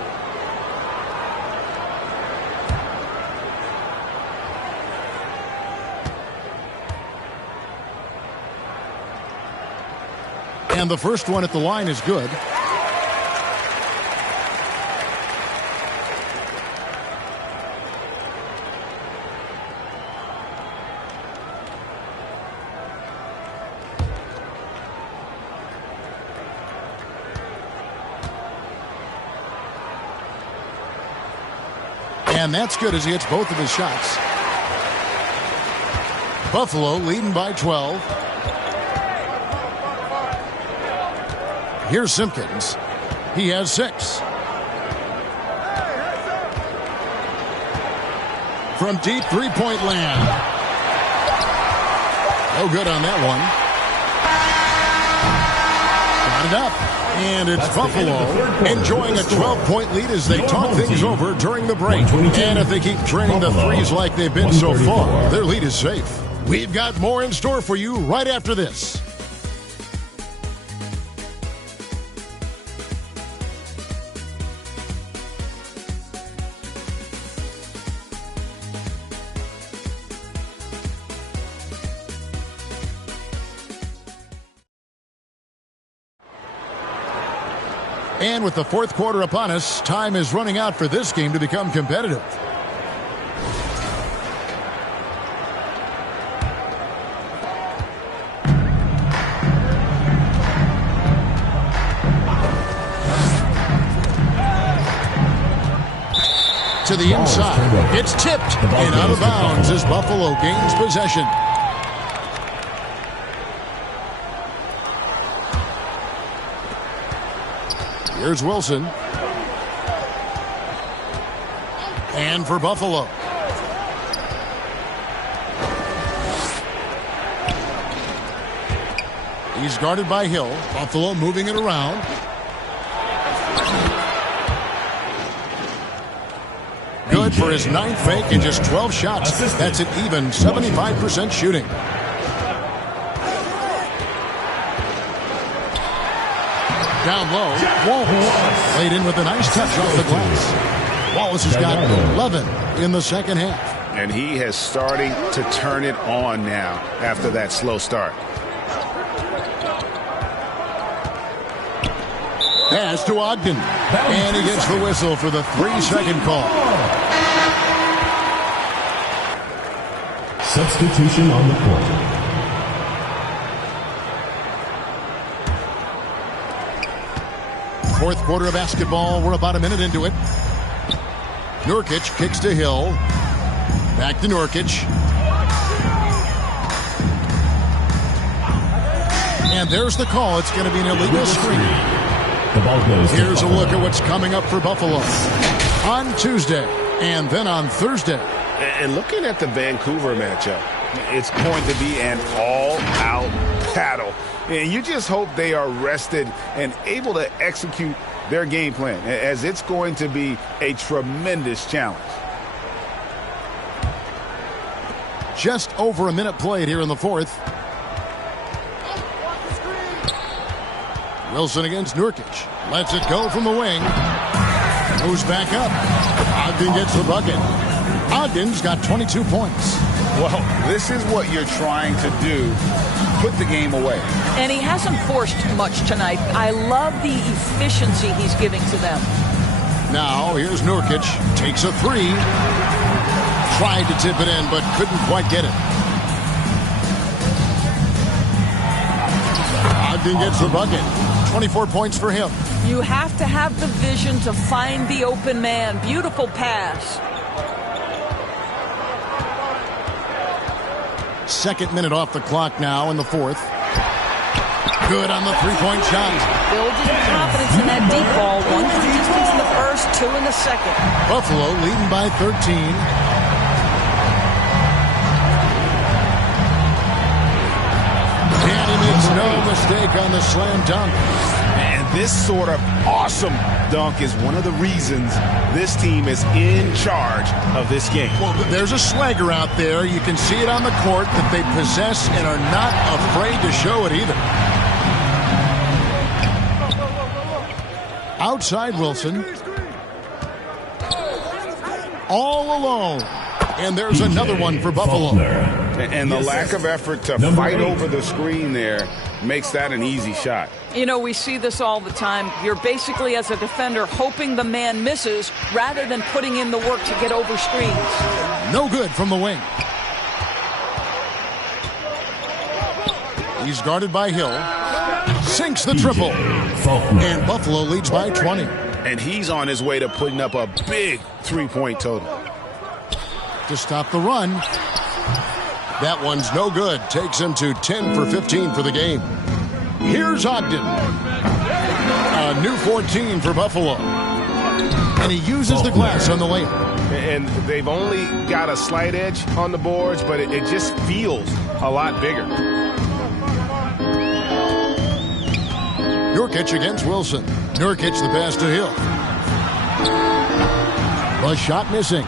And the first one at the line is good. And that's good as he hits both of his shots. Buffalo leading by 12. Here's Simpkins. He has 6. From deep three-point land. No good on that one. Got it up. And it's Buffalo enjoying a 12-point lead as they talk things over during the break. And if they keep draining the threes like they've been so far, their lead is safe. We've got more in store for you right after this. And with the fourth quarter upon us, time is running out for this game to become competitive. To the inside. It's tipped and out of bounds as Buffalo gains possession. Here's Wilson. And for Buffalo. He's guarded by Hill. Buffalo moving it around. Good for his 9th fake in just 12 shots. That's an even 75% shooting. Down low, Wallace laid in with a nice touch off the glass. Wallace has got 11 in the second half. And he has starting to turn it on now after that slow start. Pass to Ogden. And he gets the whistle for the 3-second call. Substitution on the court. Fourth quarter of basketball. We're about a minute into it. Nurkic kicks to Hill. Back to Nurkic. And there's the call. It's going to be an illegal screen. The ball goes. Here's a look at what's coming up for Buffalo on Tuesday and then on Thursday. And looking at the Vancouver matchup, it's going to be an all-out battle. And you just hope they are rested and able to execute their game plan, as it's going to be a tremendous challenge. Just over a minute played here in the fourth. Wilson against Nurkic. Lets it go from the wing. Moves back up. Ogden gets the bucket. Ogden's got 22 points. Well, this is what you're trying to do. Put the game away. And he hasn't forced much tonight. I love the efficiency he's giving to them. Now, here's Nurkic. Takes a three. Tried to tip it in, but couldn't quite get it. Ogden gets the bucket. 24 points for him. You have to have the vision to find the open man. Beautiful pass. Second minute off the clock now in the fourth. Good on the three-point shot. Building confidence in that deep ball. 1 for the distance in the first, 2 in the second. Buffalo leading by 13. And he makes no mistake on the slam dunk. And this sort of awesome dunk is one of the reasons this team is in charge of this game. Well, there's a swagger out there. You can see it on the court that they possess and are not afraid to show it either. Outside Wilson. All alone. And there's another one for Buffalo. And the lack of effort to fight over the screen there makes that an easy shot. You know, we see this all the time. You're basically, as a defender, hoping the man misses rather than putting in the work to get over screens. No good from the wing. He's guarded by Hill. Sinks the triple. And Buffalo leads by 20. And he's on his way to putting up a big three-point total. To stop the run. That one's no good. Takes him to 10 for 15 for the game. Here's Ogden. A new 14 for Buffalo. And he uses the glass on the layup. And they've only got a slight edge on the boards, but it just feels a lot bigger. Nurkic against Wilson. Nurkic the pass to Hill. A shot missing.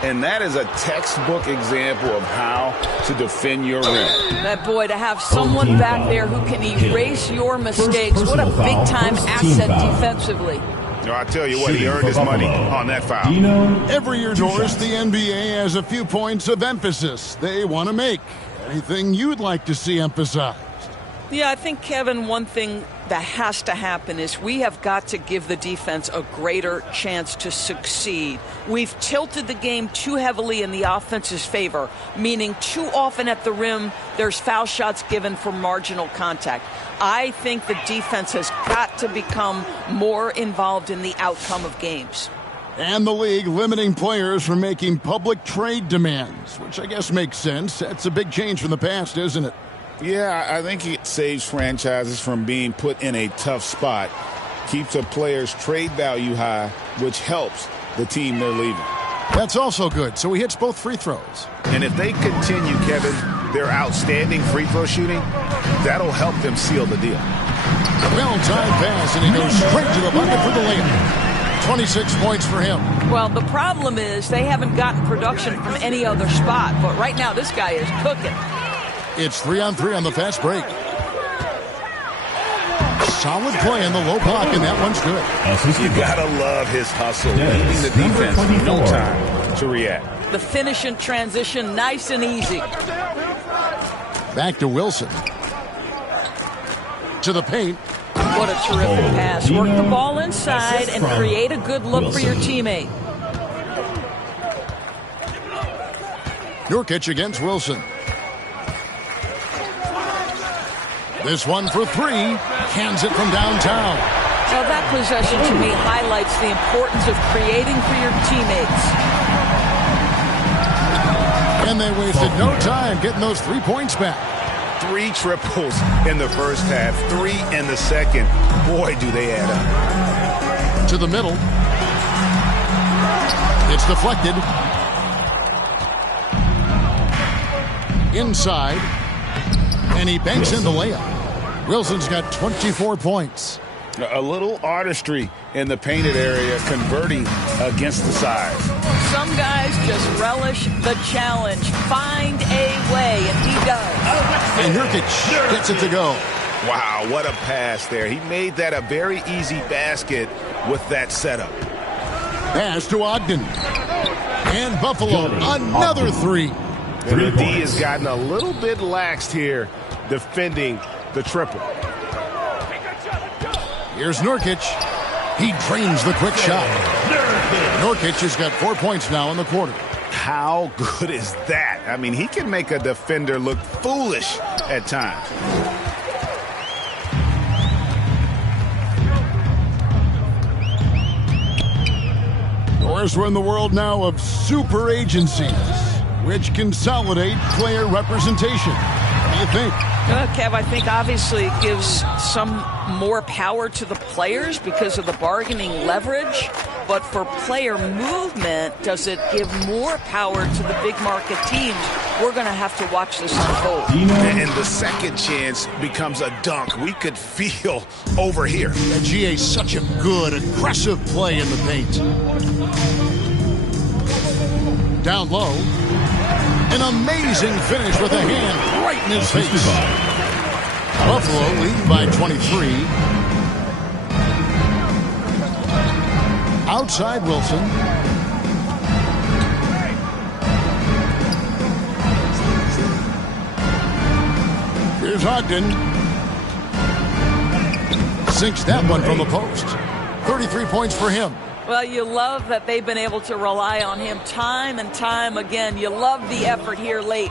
And that is a textbook example of how to defend your rim. That boy, to have someone back there who can erase your mistakes. What a big-time asset defensively. I tell you what, he earned his money on that foul. Every year, Doris, the NBA has a few points of emphasis they want to make. Anything you'd like to see emphasized? Yeah, I think, Kevin, one thing that has to happen is we have got to give the defense a greater chance to succeed. We've tilted the game too heavily in the offense's favor, meaning too often at the rim there's foul shots given for marginal contact. I think the defense has got to become more involved in the outcome of games. And the league limiting players from making public trade demands, which I guess makes sense. That's a big change from the past, isn't it? Yeah, I think it saves franchises from being put in a tough spot. keeps a player's trade value high, which helps the team they're leaving. That's also good. So he hits both free throws. And if they continue, Kevin, their outstanding free throw shooting, that'll help them seal the deal. Well-timed pass, and he goes straight to the bucket for the layup. 26 points for him. Well, the problem is they haven't gotten production from any other spot. But right now, this guy is cooking. It's 3-on-3 on the fast break. Solid play in the low block, and that one's good. You gotta love his hustle, leaving the defense no time to react. The finish and transition, nice and easy. Back to Wilson. To the paint. What a terrific pass. Work the ball inside and create a good look for your teammate. Nurkic against Wilson. This one for three. Hands it from downtown. Well, that possession to me highlights the importance of creating for your teammates. And they wasted no time getting those 3 points back. 3 triples in the first half, 3 in the second. Boy, do they add up. To the middle. It's deflected. Inside. And he banks in the layup. Wilson's got 24 points. A little artistry in the painted area, converting against the size. Some guys just relish the challenge. Find a way, and he does. And Nurkic gets it to go. Wow, what a pass there. He made that a very easy basket with that setup. Pass to Ogden. And Buffalo, another three. And the D has gotten a little bit laxed here defending the triple. Here's Nurkic. He drains the quick shot. Nurkic has got 4 points now in the quarter. How good is that? I mean, he can make a defender look foolish at times. Of course, we're in the world now of super agencies, which consolidate player representation. What do you think? Kev, I think obviously it gives some more power to the players because of the bargaining leverage. But for player movement, does it give more power to the big market teams? We're going to have to watch this unfold. And the second chance becomes a dunk. We could feel over here. And GA's such a good, aggressive play in the paint. Down low. An amazing finish with a hand right in his face. Buffalo leading by 23. Outside Wilson. Here's Ogden. Sinks that one from the post. 33 points for him. Well, you love that they've been able to rely on him time and time again. You love the effort here late.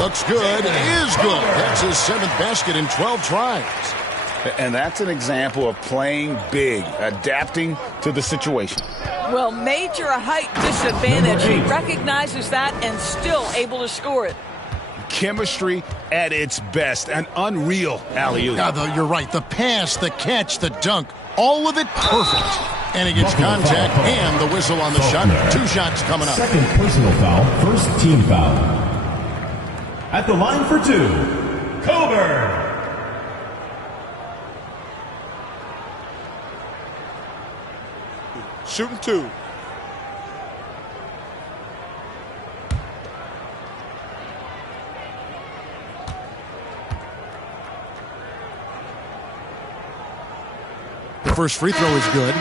Looks good, is good. That's his 7th basket in 12 tries. And that's an example of playing big, adapting to the situation. Well, major height disadvantage. He recognizes that and still able to score it. Chemistry at its best. An unreal alley-oop. Yeah, you're right. The pass, the catch, the dunk, all of it perfect. And he gets contact and the whistle on the shot. 2 shots coming up. Second personal foul, first team foul. At the line for 2, Coburn. Shooting 2. The first free throw is good.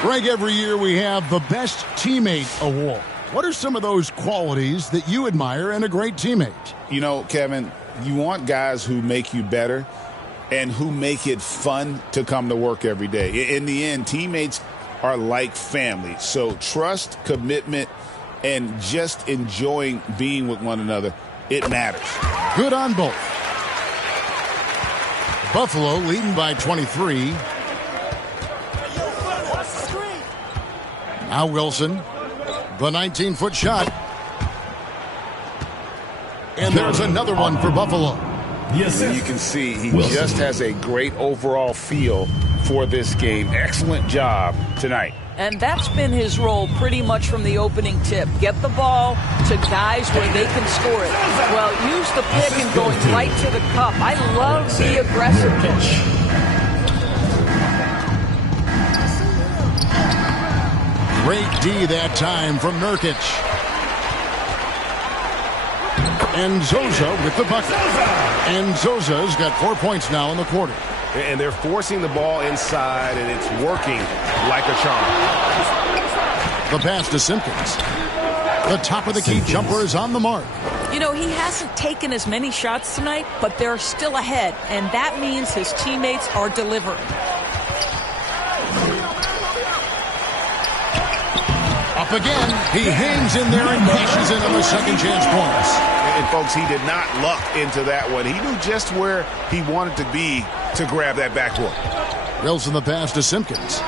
Greg, every year we have the Best Teammate Award. What are some of those qualities that you admire in a great teammate? You know, Kevin, you want guys who make you better and who make it fun to come to work every day. In the end, teammates are like family. So trust, commitment, and just enjoying being with one another, it matters. Good on both. Buffalo leading by 23. Now Wilson, the 19-foot shot. And there's another one for Buffalo. And you can see he just has a great overall feel for this game. Excellent job tonight. And that's been his role pretty much from the opening tip. Get the ball to guys where they can score it. Well, use the pick and going right to the cup. I love the aggressiveness. Great D that time from Nurkic. And Zoza with the bucket. And Zoza's got 4 points now in the quarter. And they're forcing the ball inside, and it's working like a charm. The pass to Simpkins. The top of the key jumper is on the mark. You know, he hasn't taken as many shots tonight, but they're still ahead, and that means his teammates are delivering. Up again. He hangs in there and cashes in on the second chance points. And folks, he did not luck into that one. He knew just where he wanted to be to grab that backboard. Wilson the pass to Simpkins.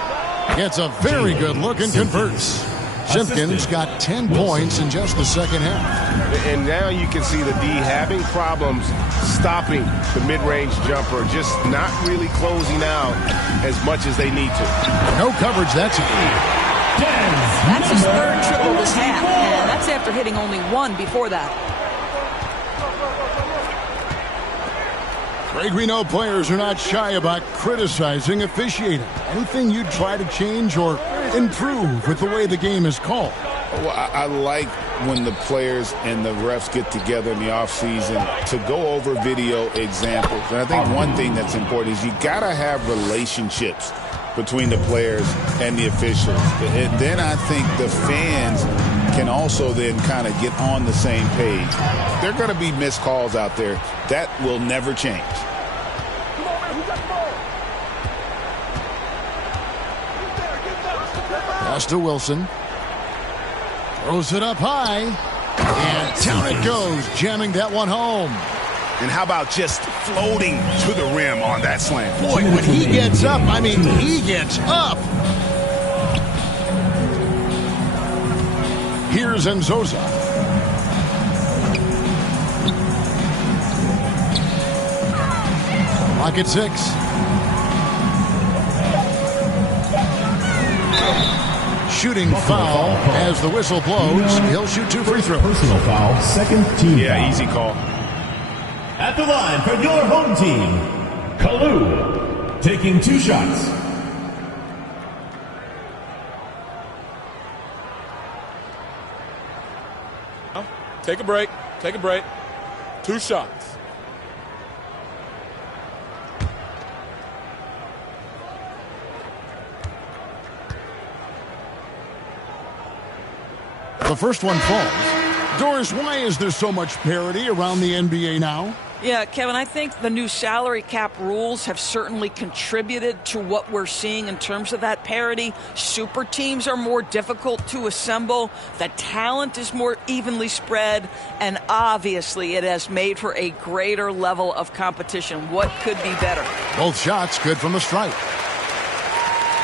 Gets a very good look and converts. Simpkins got 10 points in just the second half. And now you can see the D having problems stopping the mid-range jumper, just not really closing out as much as they need to. No coverage, that's it. That's his third triple this half, and that's after hitting only one before that. Greg, we know players are not shy about criticizing officiating. Anything you'd try to change or improve with the way the game is called? Well, I like when the players and the refs get together in the offseason to go over video examples. And I think one thing that's important is you got to have relationships between the players and the officials. And then I think the fans can also then kind of get on the same page. There are going to be missed calls out there. That will never change. Pass to Wilson. Throws it up high. And down it goes, jamming that one home. And how about just floating to the rim on that slam? Boy, when he gets up, I mean, he gets up. Here's Nzosa. Clock at 6. Shooting foul as the whistle blows. He'll shoot 2 free throws. Personal foul, second team Yeah, foul. easy call. At the line for your home team, Kalu, taking 2 shots. Take a break. Take a break. 2 shots. The first one falls. Doris, why is there so much parity around the NBA now? Yeah, Kevin, I think the new salary cap rules have certainly contributed to what we're seeing in terms of that parity. Super teams are more difficult to assemble. The talent is more evenly spread. And obviously, it has made for a greater level of competition. What could be better? Both shots good from the stripe.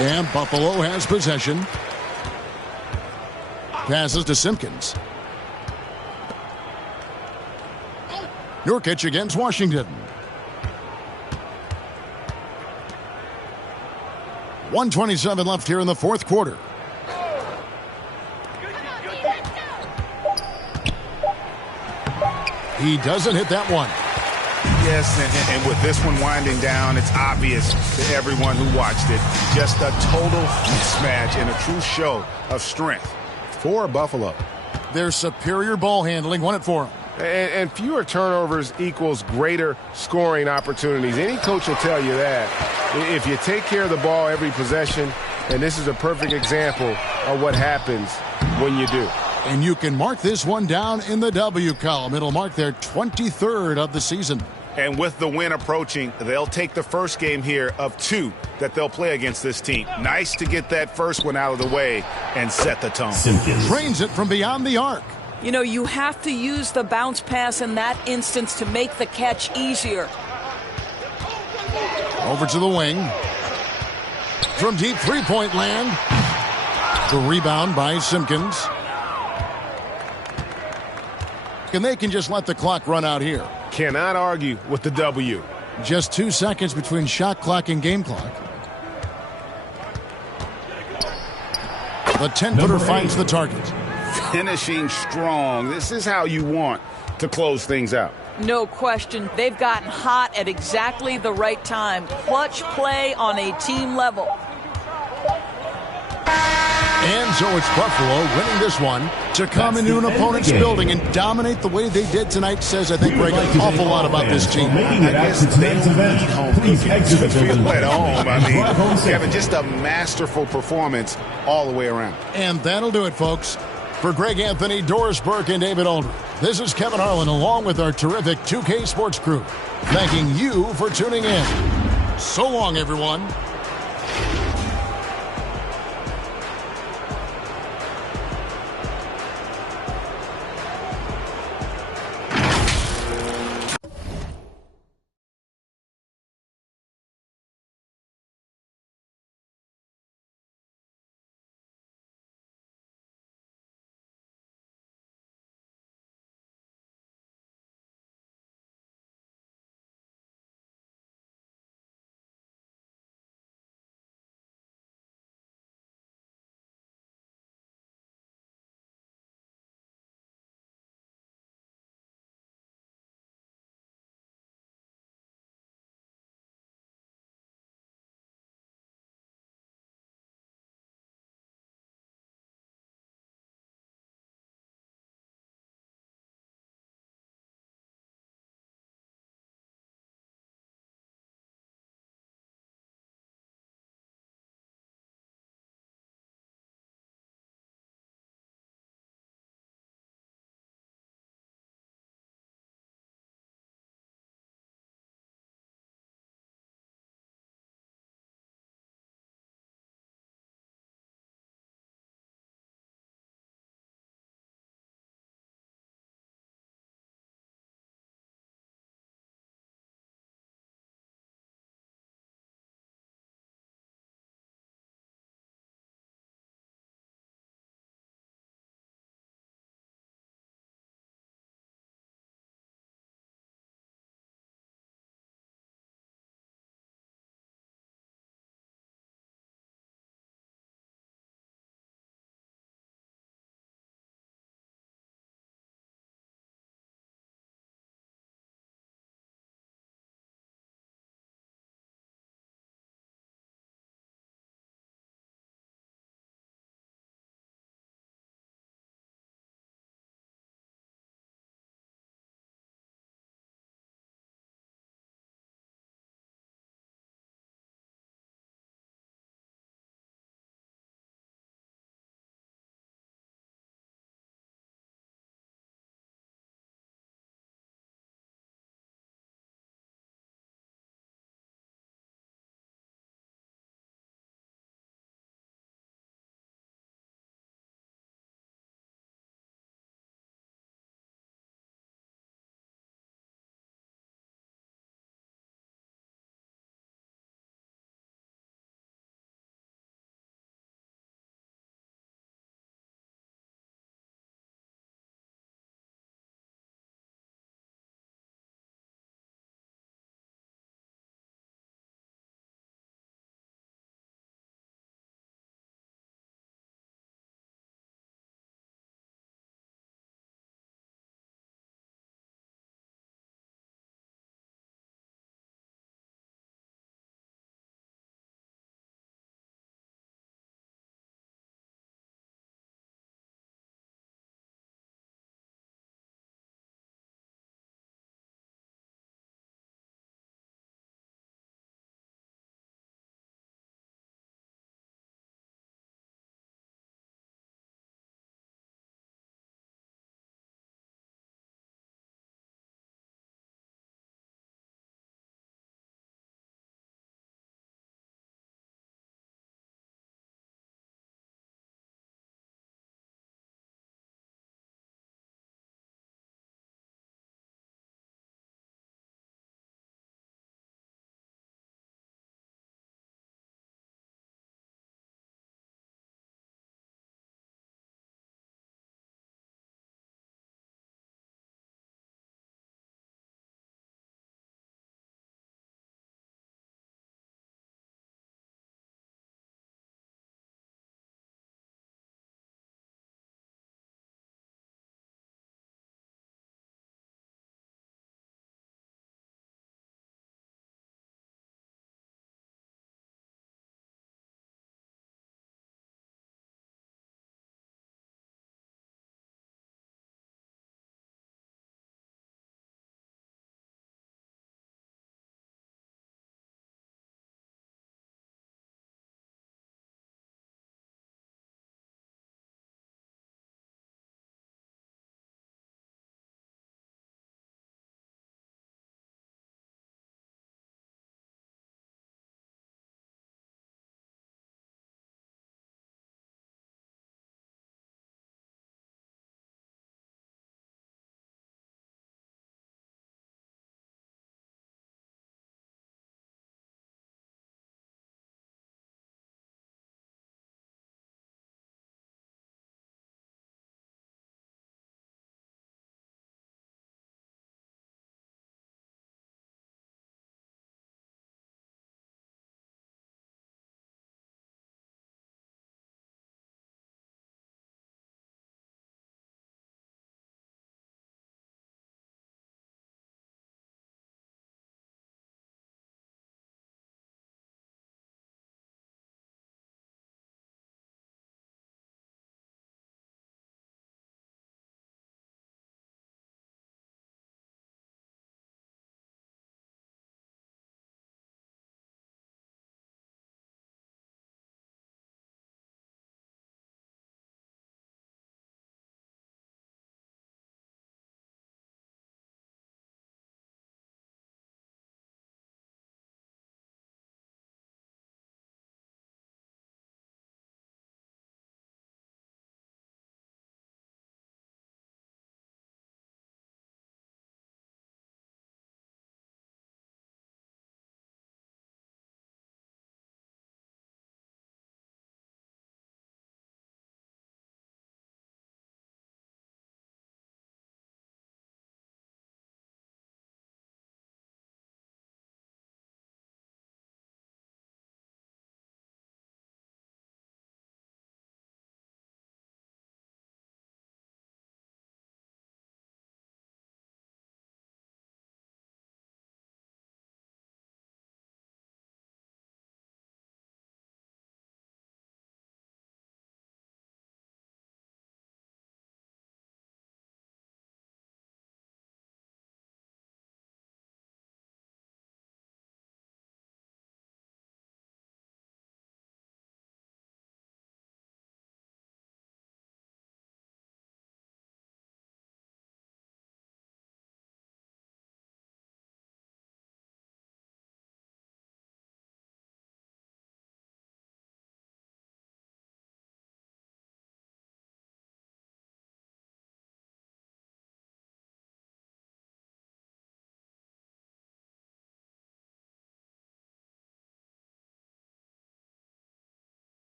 And Buffalo has possession. Passes to Simpkins. Nurkic against Washington. 1:27 left here in the fourth quarter. He doesn't hit that one. Yes, and with this one winding down, it's obvious to everyone who watched it. Just a total mismatch and a true show of strength for Buffalo. Their superior ball handling won it for them. And fewer turnovers equals greater scoring opportunities. Any coach will tell you that. If you take care of the ball every possession, and this is a perfect example of what happens when you do. And you can mark this one down in the W column. It'll mark their 23rd of the season. And with the win approaching, they'll take the first game here of 2 that they'll play against this team. Nice to get that first one out of the way and set the tone. Drains it from beyond the arc. You know, you have to use the bounce pass in that instance to make the catch easier. Over to the wing. From deep three-point land. The rebound by Simpkins. And they can just let the clock run out here. Cannot argue with the W. Just 2 seconds between shot clock and game clock. The 10-footer finds the target. Finishing strong. This is how you want to close things out. No question. They've gotten hot at exactly the right time. Clutch play on a team level. And so it's Buffalo winning this one. To come into an opponent's building and dominate the way they did tonight says, I think, Greg, an awful lot about this team. I guess they don't need home cooking to feel at home. I mean, having just a masterful performance all the way around. And that'll do it, folks. For Greg Anthony, Doris Burke, and David Aldridge, this is Kevin Harlan along with our terrific 2K Sports crew, thanking you for tuning in. So long, everyone.